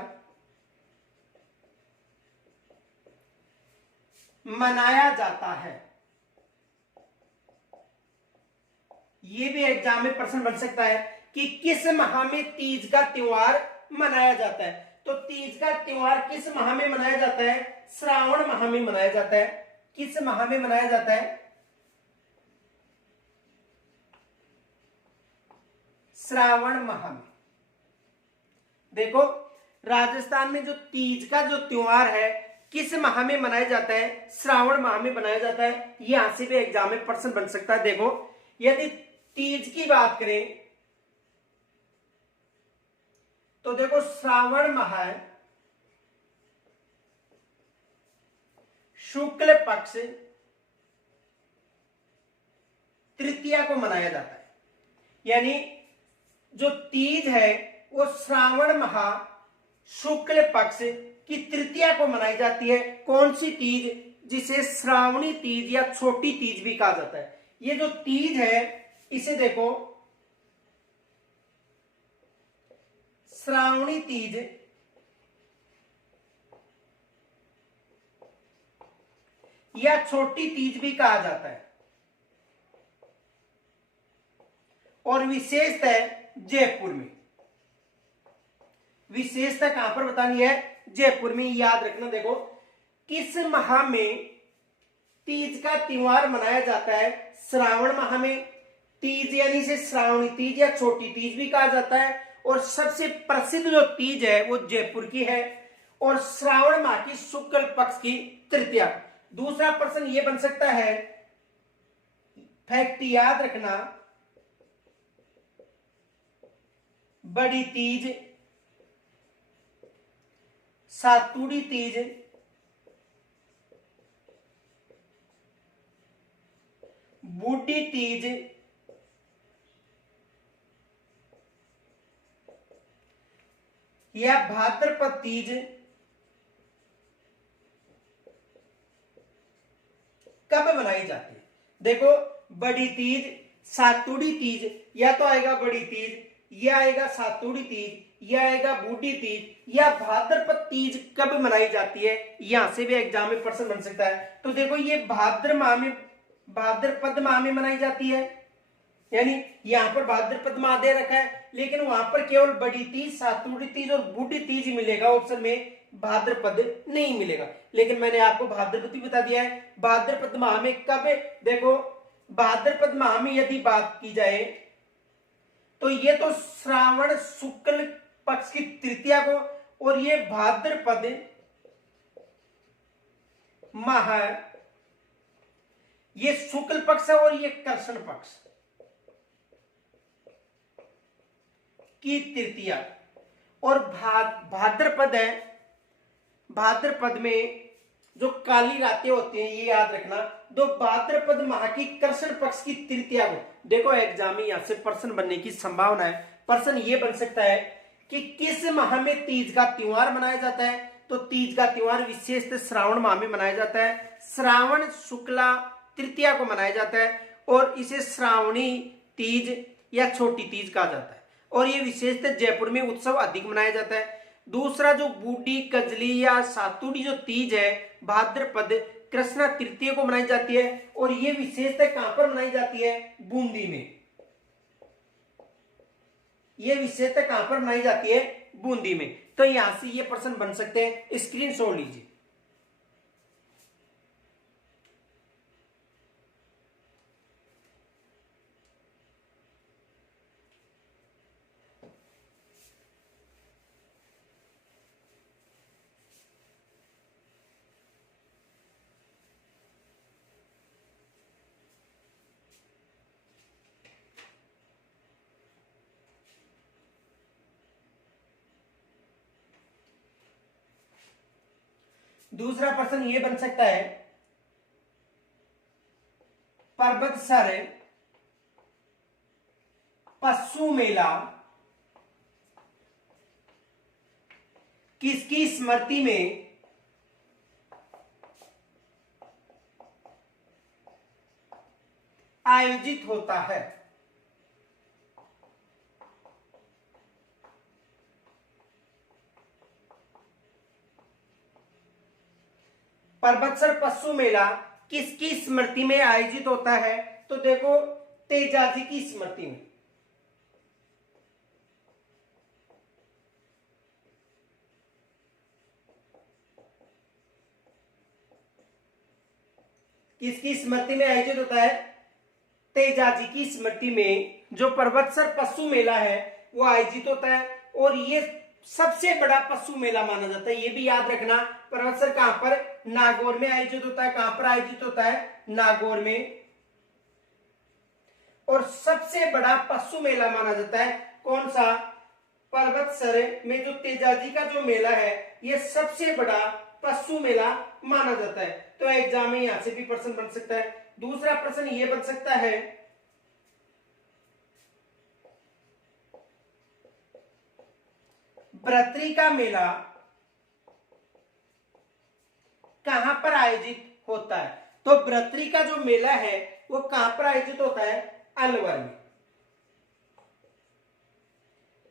मनाया जाता है? ये भी एग्जाम में प्रश्न बन सकता है कि किस माह में तीज का त्योहार मनाया जाता है। तो तीज का त्योहार किस माह में मनाया जाता है? श्रावण माह में मनाया जाता है। किस माह में मनाया जाता है? श्रावण माह में। देखो राजस्थान में जो तीज का जो त्योहार है किस माह में मनाया जाता है? श्रावण माह में मनाया जाता है। यहां से भी एग्जाम में प्रश्न बन सकता है। देखो यदि तीज की बात करें तो देखो श्रावण माह शुक्ल पक्ष तृतीया को मनाया जाता है। यानी जो तीज है वो श्रावण माह शुक्ल पक्ष की तृतीया को मनाई जाती है। कौन सी तीज? जिसे श्रावणी तीज या छोटी तीज भी कहा जाता है। ये जो तीज है इसे देखो श्रावणी तीज या छोटी तीज भी कहा जाता है। और विशेषतः जयपुर में। विशेषता कहां पर बतानी है? जयपुर में। याद रखना। देखो किस माह में तीज का त्योहार मनाया जाता है? श्रावण माह में। तीज यानी से श्रावणी तीज या छोटी तीज भी कहा जाता है। और सबसे प्रसिद्ध जो तीज है वो जयपुर की है। और श्रावण माह की शुक्ल पक्ष की तृतीया। दूसरा प्रश्न ये बन सकता है, फैक्ट याद रखना, बड़ी तीज, सातुड़ी तीज, बूढ़ी तीज, या भाद्रपद तीज कब मनाई जाती है? देखो बड़ी तीज, सातुड़ी तीज, या तो आएगा बड़ी तीज, या आएगा सातुड़ी तीज, या आएगा बूढ़ी तीज, या भाद्रपद तीज कब मनाई जाती है? यहां से भी एग्जाम में प्रश्न बन सकता है। तो देखो ये भाद्रपद माह में मनाई जाती है। यानी यहां पर भाद्रपद माह दे रखा है लेकिन वहां पर केवल बड़ी तीज, सातुड़ी तीज और बूढ़ी तीज मिलेगा ऑप्शन में, भाद्रपद नहीं मिलेगा। लेकिन मैंने आपको भाद्रपद भी बता दिया है। भाद्रपद माह में कब? देखो भाद्रपद माह में यदि बात की जाए तो ये तो श्रावण शुक्ल पक्ष की तृतीया को, और ये भाद्रपद माह ये शुक्ल पक्ष है और ये कृष्ण पक्ष की तृतीया। और भाद्रपद है, भाद्रपद में जो काली रातें होती हैं, ये याद रखना। दो भाद्रपद माह की कृष्ण पक्ष की तृतीया को, देखो एग्जाम में यहां से प्रश्न बनने की संभावना है। प्रश्न ये बन सकता है कि किस माह में तीज का त्योहार मनाया जाता है। तो तीज का त्योहार विशेषतः श्रावण माह में मनाया जाता है, श्रावण शुक्ला तृतीया को मनाया जाता है और इसे श्रावणी तीज या छोटी तीज कहा जाता है और ये विशेषतः जयपुर में उत्सव अधिक मनाया जाता है। दूसरा जो बूढ़ी कजली या सातुड़ी जो तीज है भाद्रपद कृष्णा तृतीय को मनाई जाती है और ये विशेषतः कहां पर मनाई जाती है, बूंदी में। ये विशेषतः कहां पर मनाई जाती है, बूंदी में। तो यहां से ये प्रश्न बन सकते हैं, स्क्रीनशॉट लीजिए। दूसरा प्रश्न ये बन सकता है, पर्वतसर पशु मेला किसकी स्मृति में आयोजित होता है। पर्वतसर पशु मेला किसकी स्मृति में आयोजित होता है। तो देखो तेजाजी की स्मृति में। किसकी स्मृति में आयोजित होता है, तेजाजी की स्मृति में जो पर्वतसर पशु मेला है वो आयोजित होता है और ये सबसे बड़ा पशु मेला माना जाता है। ये भी याद रखना, पर्वतसर कहां पर, नागौर में आयोजित होता है। कहां पर आयोजित होता है, नागौर में। और सबसे बड़ा पशु मेला माना जाता है कौन सा, पर्वतसर में जो तेजाजी का जो मेला है ये सबसे बड़ा पशु मेला माना जाता है। तो एग्जाम में यहां से भी प्रश्न बन सकता है। दूसरा प्रश्न ये बन सकता है, बृहत्री का मेला कहां पर आयोजित होता है। तो बृहत्री का जो मेला है वो कहां पर आयोजित होता है, अलवर में।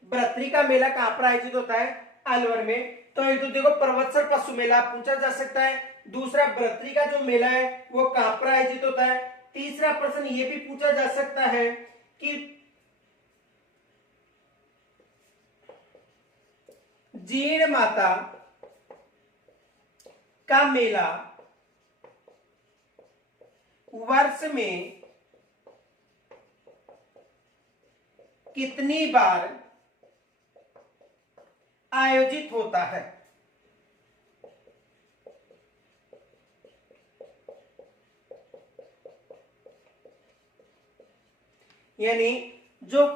बृहत्री का मेला कहां पर आयोजित होता है, अलवर में। तो ये तो देखो पर्वतसर पशु मेला पूछा जा सकता है। दूसरा बृहत्री का जो मेला है वो कहां पर आयोजित होता है। तीसरा प्रश्न ये भी पूछा जा सकता है कि जीण माता का मेला वर्ष में कितनी बार आयोजित होता है। यानी जो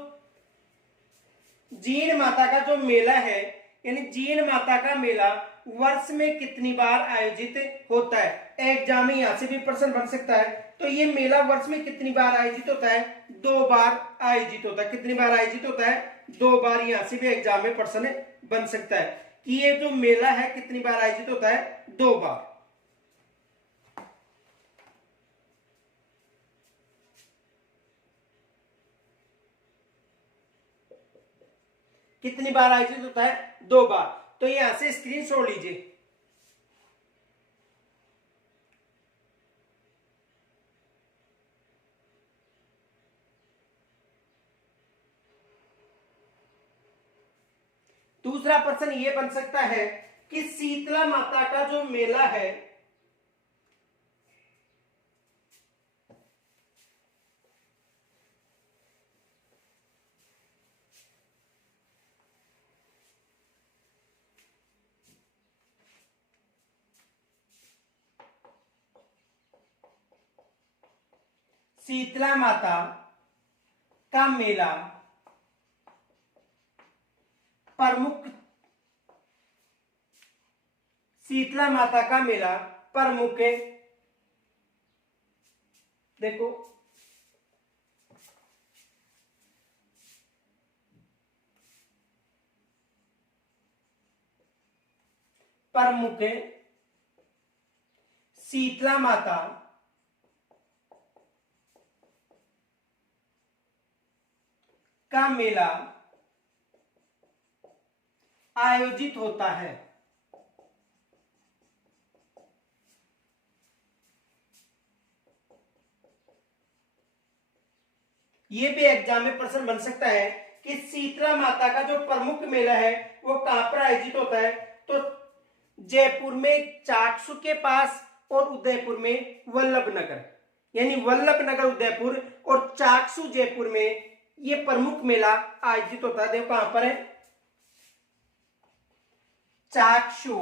जीण माता का जो मेला है, यानी जीण माता का मेला वर्ष में कितनी बार आयोजित होता है। एग्जाम में यहां से भी प्रश्न बन सकता है। तो ये मेला वर्ष में कितनी बार आयोजित होता है, 2 बार आयोजित होता है। कितनी बार आयोजित होता है, 2 बार। यहां से भी एग्जाम में प्रश्न बन सकता है कि ये जो मेला है कितनी बार आयोजित होता है, 2 बार। कितनी बार आयोजित होता है, 2 बार। तो यहां से स्क्रीनशॉट लीजिए। दूसरा प्रश्न यह बन सकता है कि शीतला माता का जो मेला है शीतला माता का मेला प्रमुख शीतला माता का मेला प्रमुख है। देखो प्रमुख है शीतला माता का मेला आयोजित होता है। ये भी एग्जाम में प्रश्न बन सकता है कि शीतला माता का जो प्रमुख मेला है वो कहां पर आयोजित होता है, तो जयपुर में चाकसू के पास और उदयपुर में वल्लभ नगर, यानी वल्लभ नगर उदयपुर और चाकसू जयपुर में ये प्रमुख मेला आयोजित होता है। देखो कहां पर है, चाकसू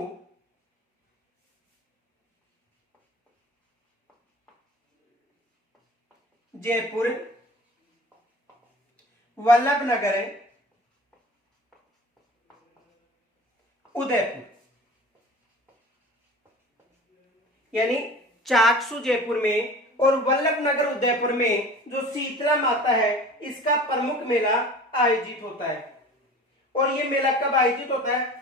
जयपुर, वल्लभ नगर उदयपुर, यानी चाकसू जयपुर में और वल्लभ नगर उदयपुर में जो शीतला माता है इसका प्रमुख मेला आयोजित होता है। और ये मेला कब आयोजित होता है,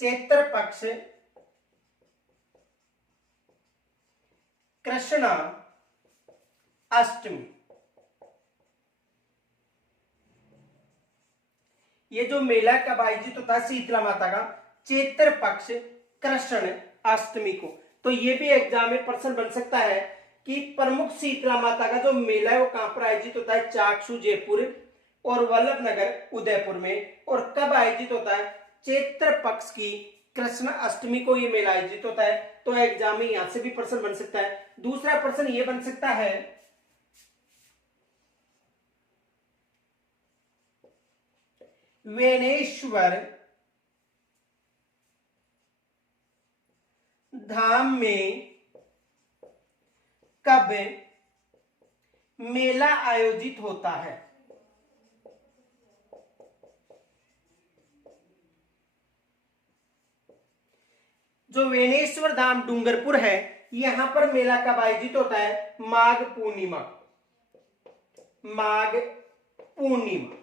चैत्र पक्ष कृष्ण अष्टमी। ये जो मेला कब आयोजित होता है शीतला माता का, चैत्र पक्ष कृष्ण अष्टमी को। तो ये भी एग्जाम में प्रश्न बन सकता है कि प्रमुख शीतला माता का जो मेला है वो कहां पर आयोजित होता है, चाकसू जयपुर और वल्लभ नगर उदयपुर में, और कब आयोजित होता है, चैत्र पक्ष की कृष्ण अष्टमी को ये मेला आयोजित होता है। तो एग्जाम में यहां से भी प्रश्न बन सकता है। दूसरा प्रश्न ये बन सकता है, वेनेश्वर धाम में कब मेला आयोजित होता है। जो वेनेश्वर धाम डूंगरपुर है यहां पर मेला कब आयोजित होता है, माघ पूर्णिमा, माघ पूर्णिमा।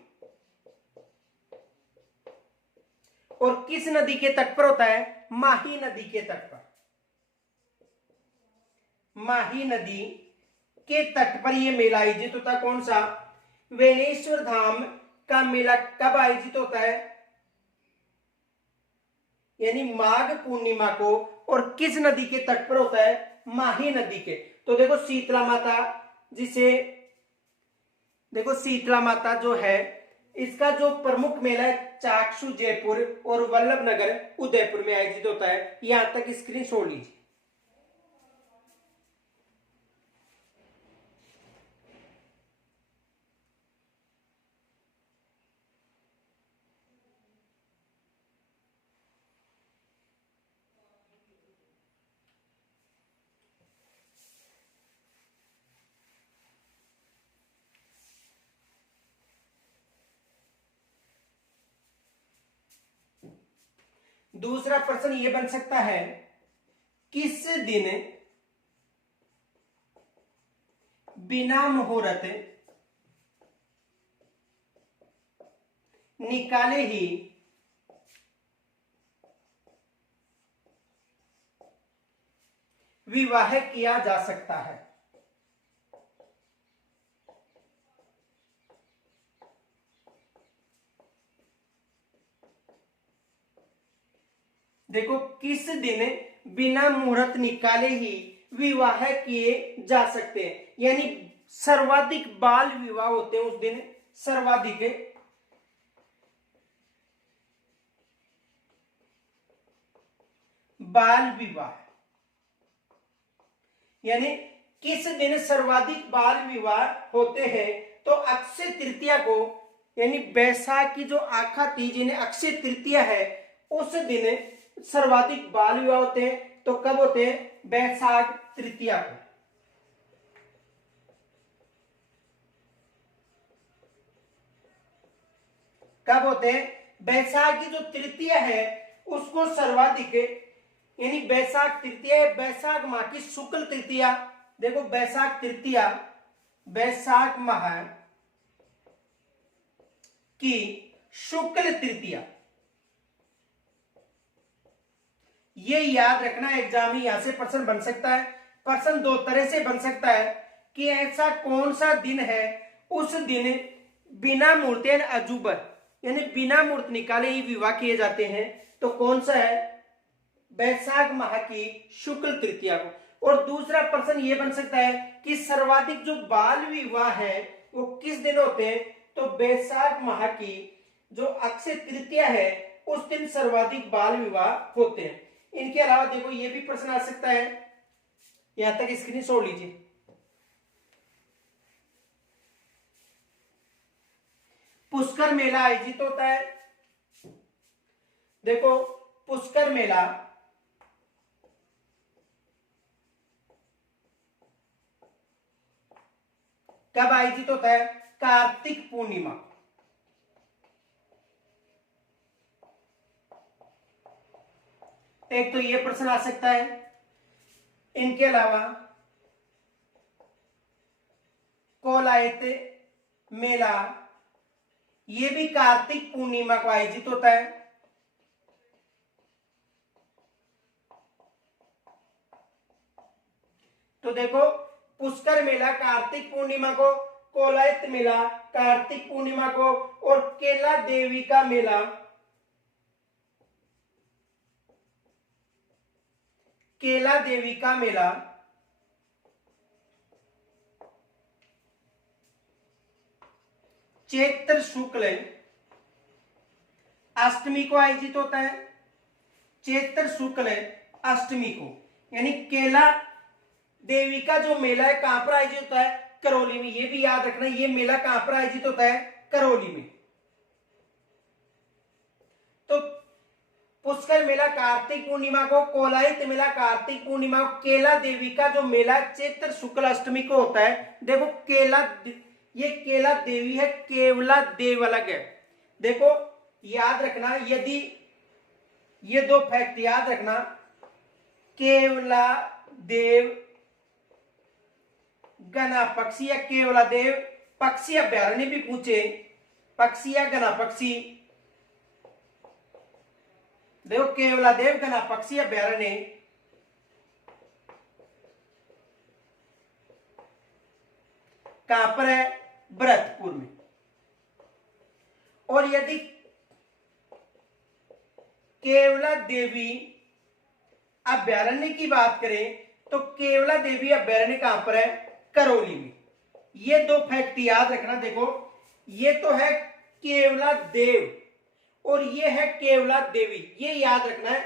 और किस नदी के तट पर होता है, माही नदी के तट पर, माही नदी के तट पर यह मेला आयोजित होता है। कौन सा, वेनेश्वर धाम का मेला कब आयोजित होता है, यानी माघ पूर्णिमा को, और किस नदी के तट पर होता है, माही नदी के। तो देखो शीतला माता, जिसे देखो शीतला माता जो है इसका जो प्रमुख मेला है चाकसू जयपुर और वल्लभ नगर उदयपुर में आयोजित होता है। यहां तक स्क्रीन छोड़ लीजिए। दूसरा प्रश्न यह बन सकता है, किस दिन बिना मुहूर्त निकाले ही विवाह किया जा सकता है। देखो किस दिन बिना मुहूर्त निकाले ही विवाह किए जा सकते हैं, यानी सर्वाधिक बाल विवाह होते हैं उस दिन, सर्वाधिक बाल विवाह, यानी किस दिन सर्वाधिक बाल विवाह होते हैं, तो अक्षय तृतीया को यानी बैसाख की जो आखा तीज यानी अक्षय तृतीया है, उस दिन सर्वाधिक बाल विवाह होते हैं। तो कब होते हैं? बैसाख तृतीया को। कब होते हैं? बैसाख की जो तृतीया है उसको सर्वाधिक, यानी बैसाख तृतीया है बैसाख माह की शुक्ल तृतीया। देखो बैसाख तृतीया बैसाख माह की शुक्ल तृतीया, ये याद रखना। एग्जाम में यहां से प्रश्न बन सकता है। प्रश्न दो तरह से बन सकता है कि ऐसा कौन सा दिन है उस दिन बिना मूर्त यानी अजूबर यानी बिना मूर्त निकाले ही विवाह किए जाते हैं। तो कौन सा है? बैसाख माह की शुक्ल तृतीया को। और दूसरा प्रश्न ये बन सकता है कि सर्वाधिक जो बाल विवाह है वो किस दिन होते हैं? तो बैसाख माह की जो अक्षय तृतीया है उस दिन सर्वाधिक बाल विवाह होते हैं। इनके अलावा देखो ये भी प्रश्न आ सकता है, यहां तक स्क्रीन छोड़ लीजिए। पुष्कर मेला आयोजित होता है। देखो पुष्कर मेला कब आयोजित होता है? कार्तिक पूर्णिमा। एक तो ये प्रश्न आ सकता है। इनके अलावा कोलायत मेला, ये भी कार्तिक पूर्णिमा को आयोजित होता है। तो देखो पुष्कर मेला कार्तिक पूर्णिमा को, कोलायत मेला कार्तिक पूर्णिमा को, और केला देवी का मेला केला देवी का मेला चैत्र शुक्ल अष्टमी को आयोजित होता है। चैत्र शुक्ल अष्टमी को, यानी केला देवी का जो मेला है कहां पर आयोजित होता है? करौली में। ये भी याद रखना, ये मेला कहां पर आयोजित होता है? करौली में। तो पुष्कर मेला कार्तिक पूर्णिमा को, कोलायत मेला कार्तिक पूर्णिमा को, केला देवी का जो मेला चैत्र शुक्ल अष्टमी को होता है। देखो ये केला देवी है, केवला देव अलग है। देखो याद रखना, यदि ये दो फैक्ट याद रखना, केवला देव गना पक्षी या केवला देव पक्षी अभ्यारण्य भी पूछे, पक्षी या गना पक्षी। देखो केवला देव गना पक्षी अभ्यारण्य कहां पर है? भरतपुर में। और यदि केवला देवी अभ्यारण्य की बात करें तो केवला देवी अभ्यारण्य कहां पर है? करौली में। ये दो फैक्ट याद रखना। देखो ये तो है केवला देव और ये है केवला देवी, ये याद रखना है।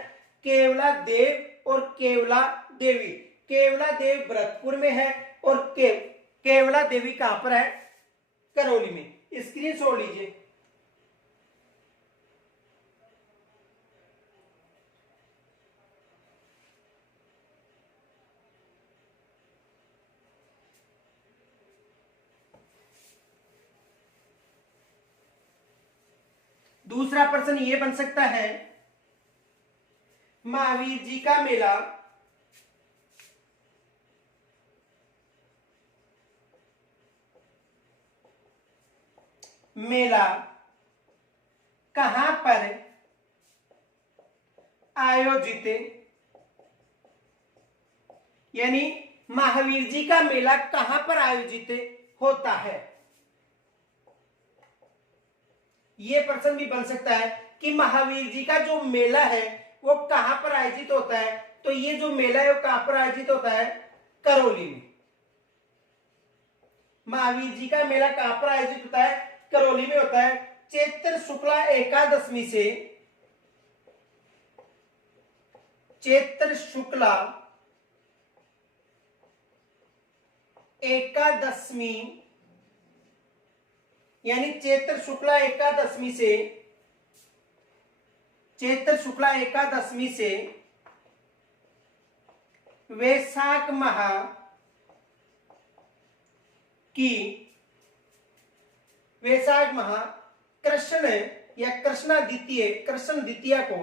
केवला देव और केवला देवी, केवला देव भरतपुर में है और केवला देवी कहां पर है? करौली में। स्क्रीन छोड़ लीजिए। दूसरा प्रश्न ये बन सकता है, महावीर जी का मेला कहां पर आयोजित, यानी महावीर जी का मेला कहां पर आयोजित होता है? यह प्रश्न भी बन सकता है कि महावीर जी का जो मेला है वो कहां पर आयोजित होता है। तो ये जो मेला है वो कहां पर आयोजित होता है? करौली में। महावीर जी का मेला कहां पर आयोजित होता है? करौली में होता है। चैत्र शुक्ला एकादशमी से, चैत्र शुक्ला एकादशमी यानी चैत्र शुक्ला एकादशमी से वैशाख माह कृष्ण या कृष्ण द्वितीया को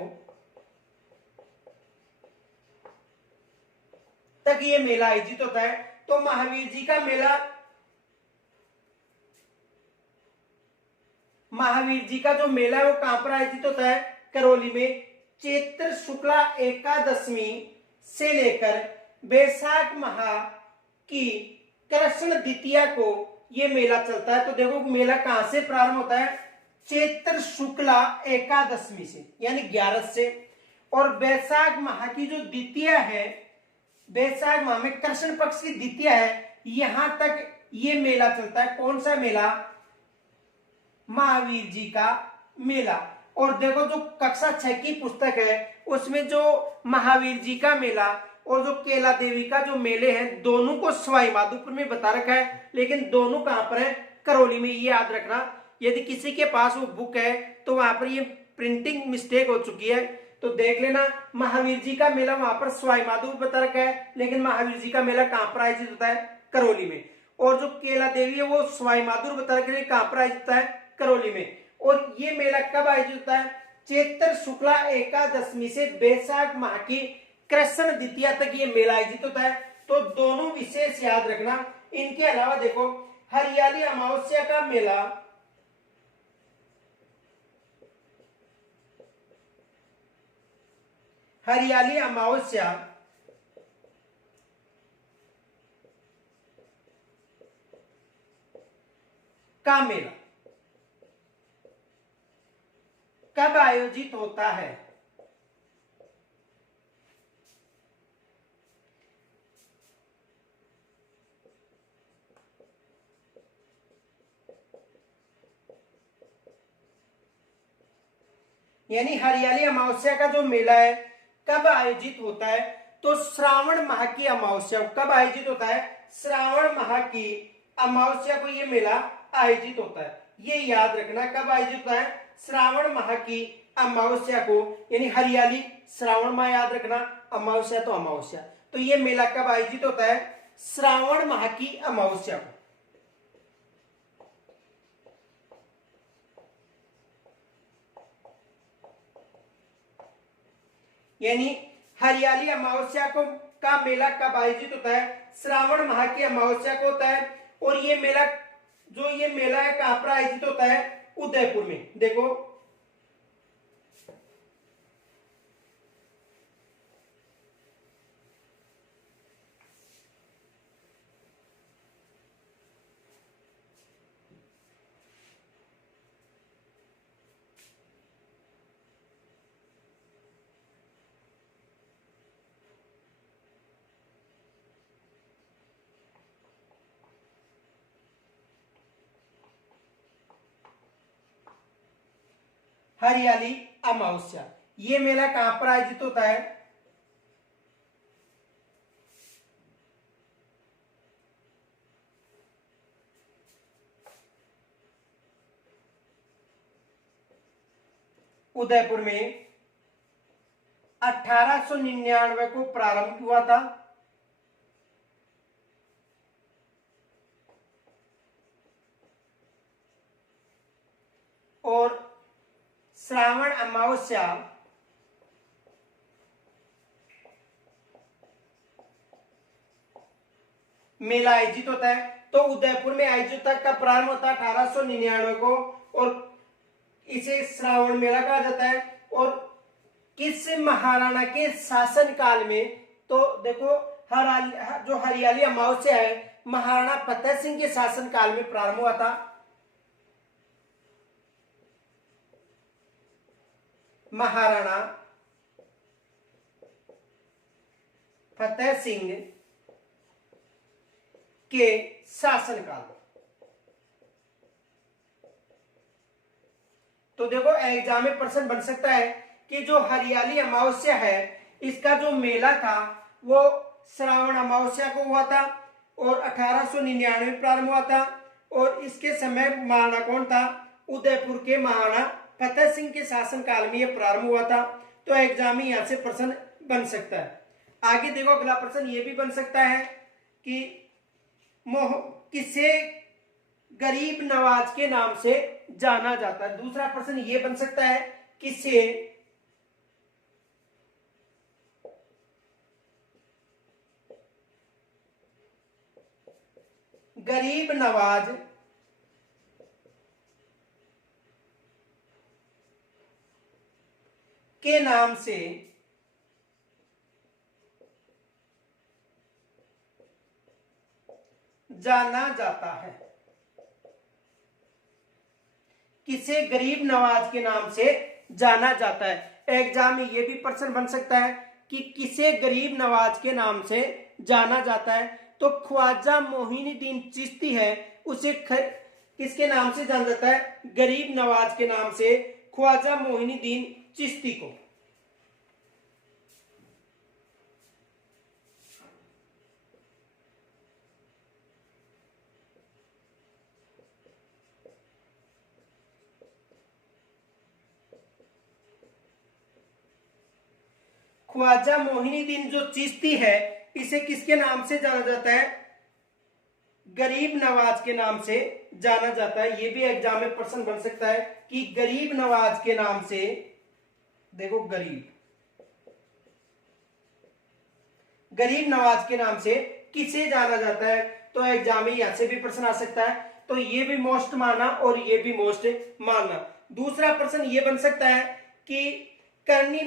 तक ये मेला आयोजित होता है। तो महावीर जी का जो मेला है वो कहां पर आयोजित होता है? करौली में। चैत्र शुक्ला एकादशमी से लेकर वैशाख माह की कृष्ण द्वितीया को ये मेला चलता है। तो देखो मेला कहां से प्रारंभ होता है? चैत्र शुक्ला एकादशमी से, यानी 11 से। और वैशाख माह की जो द्वितीया है, वैशाख माह में कृष्ण पक्ष की द्वितीया है, यहां तक ये मेला चलता है। कौन सा मेला? महावीर जी का मेला। और देखो जो कक्षा 6 की पुस्तक है उसमें जो महावीर जी का मेला और जो केला देवी का जो मेले हैं, दोनों को सवाई माधोपुर में बता रखा है, लेकिन दोनों कहां पर है? करौली में। ये याद रखना। यदि किसी के पास वो बुक है तो वहां पर ये प्रिंटिंग मिस्टेक हो चुकी है, तो देख लेना। महावीर जी का मेला वहां पर सवाई माधोपुर बता रखा है, लेकिन महावीर जी का मेला कहां पर आयोजित होता है? करौली में। और जो केला देवी है वो सवाई माधोपुर बता रखा है, कहां पर आयोजित होता है? करौली में। और ये मेला कब आयोजित होता है? चैत्र शुक्ला एकादशमी से वैशाख माह की कृष्ण द्वितीया तक ये मेला आयोजित होता है। तो दोनों विशेष याद रखना। इनके अलावा देखो हरियाली अमावस्या का मेला, हरियाली अमावस्या का मेला कब आयोजित होता है? यानी हरियाली अमावस्या का जो मेला है कब आयोजित होता है? तो श्रावण माह की अमावस्या कब आयोजित होता है? श्रावण माह की अमावस्या को ये मेला आयोजित होता है। ये याद रखना, कब आयोजित होता है? श्रावण माह की अमावस्या को। यानी हरियाली श्रावण माह याद रखना, अमावस्या तो अमावस्या। तो ये मेला कब आयोजित होता है? श्रावण माह की अमावस्या को। यानी हरियाली अमावस्या को का मेला कब आयोजित होता है? श्रावण माह की अमावस्या को होता है। और ये मेला है कहां पर आयोजित होता है? उदयपुर में। देखो हरियाली अमावस्या, ये मेला कहां पर आयोजित होता है? उदयपुर में। 1899 को प्रारंभ हुआ था। और श्रावण अमावस्या मेला आयोजित होता है। तो उदयपुर में आयोजित का प्रारंभ होता है 1899 को, और इसे श्रावण मेला कहा जाता है। और किस महाराणा के शासन काल में? तो देखो जो हरियाली अमावस्या है महाराणा फतेह सिंह के शासन काल में प्रारंभ हुआ था। महाराणा फतेह सिंह के शासनकाल। तो देखो एग्जाम में प्रश्न बन सकता है कि जो हरियाली अमावस्या है इसका जो मेला था वो श्रावण अमावस्या को हुआ था और 1899 में प्रारंभ हुआ था। और इसके समय महाराणा कौन था? उदयपुर के महाराणा फतेह सिंह के शासनकाल में यह प्रारंभ हुआ था। तो एग्जाम में यहां से प्रश्न बन सकता है। आगे देखो अगला प्रश्न ये भी बन सकता है कि किसे गरीब नवाज के नाम से जाना जाता है। दूसरा प्रश्न ये बन सकता है किसे गरीब नवाज के नाम से जाना जाता है। किसे गरीब नवाज के नाम से जाना जाता है। एग्जाम में यह भी प्रश्न बन सकता है कि किसे गरीब नवाज के नाम से जाना जाता है। तो ख्वाजा मोहिनुद्दीन चिश्ती है, उसे किसके नाम से जाना जाता है? गरीब नवाज के नाम से ख्वाजा मोहिनुद्दीन चिश्ती को। ख्वाजा मोहिनुद्दीन जो चिश्ती है इसे किसके नाम से जाना जाता है? गरीब नवाज के नाम से जाना जाता है। यह भी एग्जाम में प्रश्न बन सकता है कि गरीब नवाज के नाम से, देखो गरीब नवाज के नाम से किसे जाना जाता है। तो एग्जाम में यहां से भी प्रश्न आ सकता है। तो ये भी मोस्ट मानना और ये भी मोस्ट मानना। दूसरा प्रश्न ये बन सकता है कि करनी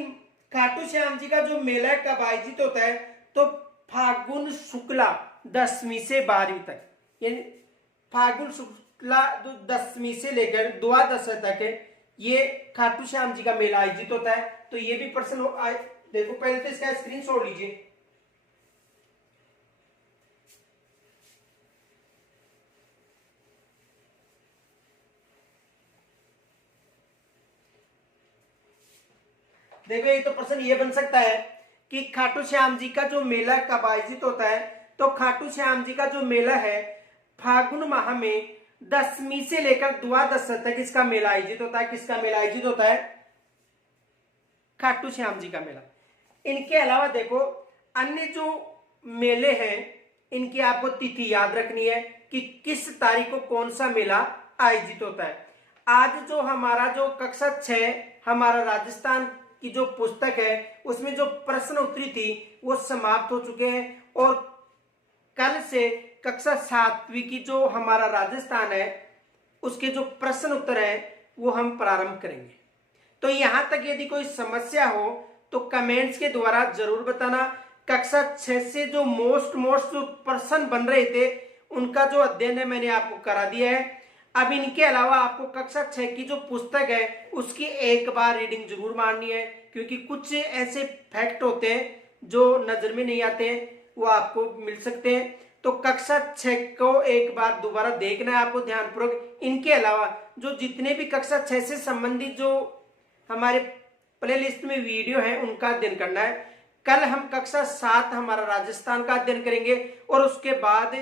खाटू श्याम जी का जो मेला कब आयोजित होता है? तो फागुन शुक्ला दशमी से 12वीं तक, यानी फागुन शुक्ला दशमी से लेकर द्वादश तक ये खाटू श्याम जी का मेला आयोजित होता है। तो ये भी प्रश्न देखो, पहले तो इसका स्क्रीनशॉट लीजिए। देखो ये तो प्रश्न ये बन सकता है कि खाटू श्याम जी का जो मेला कब आयोजित होता है? तो खाटू श्याम जी का जो मेला है फागुन माह में दशमी से लेकर द्वादश तक इसका मेला आयोजित होता है। किसका मेला आयोजित होता है? खाटू श्याम जी का मेला। इनके अलावा देखो अन्य जो मेले हैं इनकी आपको तिथि याद रखनी है कि किस तारीख को कौन सा मेला आयोजित होता है। आज जो हमारा जो कक्षा 6 हमारा राजस्थान की जो पुस्तक है उसमें जो प्रश्न उत्तरी थी वो समाप्त हो चुके हैं और कल से कक्षा 7वीं की जो हमारा राजस्थान है उसके जो प्रश्न उत्तर है वो हम प्रारंभ करेंगे। तो यहां तक यदि कोई समस्या हो तो कमेंट्स के द्वारा जरूर बताना। कक्षा 6 से जो मोस्ट जो प्रश्न बन रहे थे उनका जो अध्ययन है मैंने आपको करा दिया है। अब इनके अलावा आपको कक्षा 6 की जो पुस्तक है उसकी एक बार रीडिंग जरूर मारनी है, क्योंकि कुछ ऐसे फैक्ट होते हैं जो नजर में नहीं आते हैं, वो आपको मिल सकते हैं। तो कक्षा 6 को एक बार दोबारा देखना है आपको ध्यानपूर्वक। इनके अलावा जो जितने भी कक्षा 6 से संबंधित जो हमारे प्लेलिस्ट में वीडियो है उनका अध्ययन करना है। कल हम कक्षा 7 हमारा राजस्थान का अध्ययन करेंगे और उसके बाद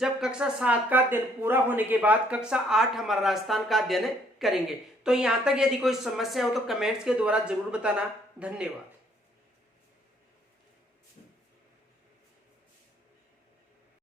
जब कक्षा 7 का अध्ययन पूरा होने के बाद कक्षा 8 हमारा राजस्थान का अध्ययन करेंगे। तो यहां तक यदि कोई समस्या हो तो कमेंट्स के द्वारा जरूर बताना। धन्यवाद।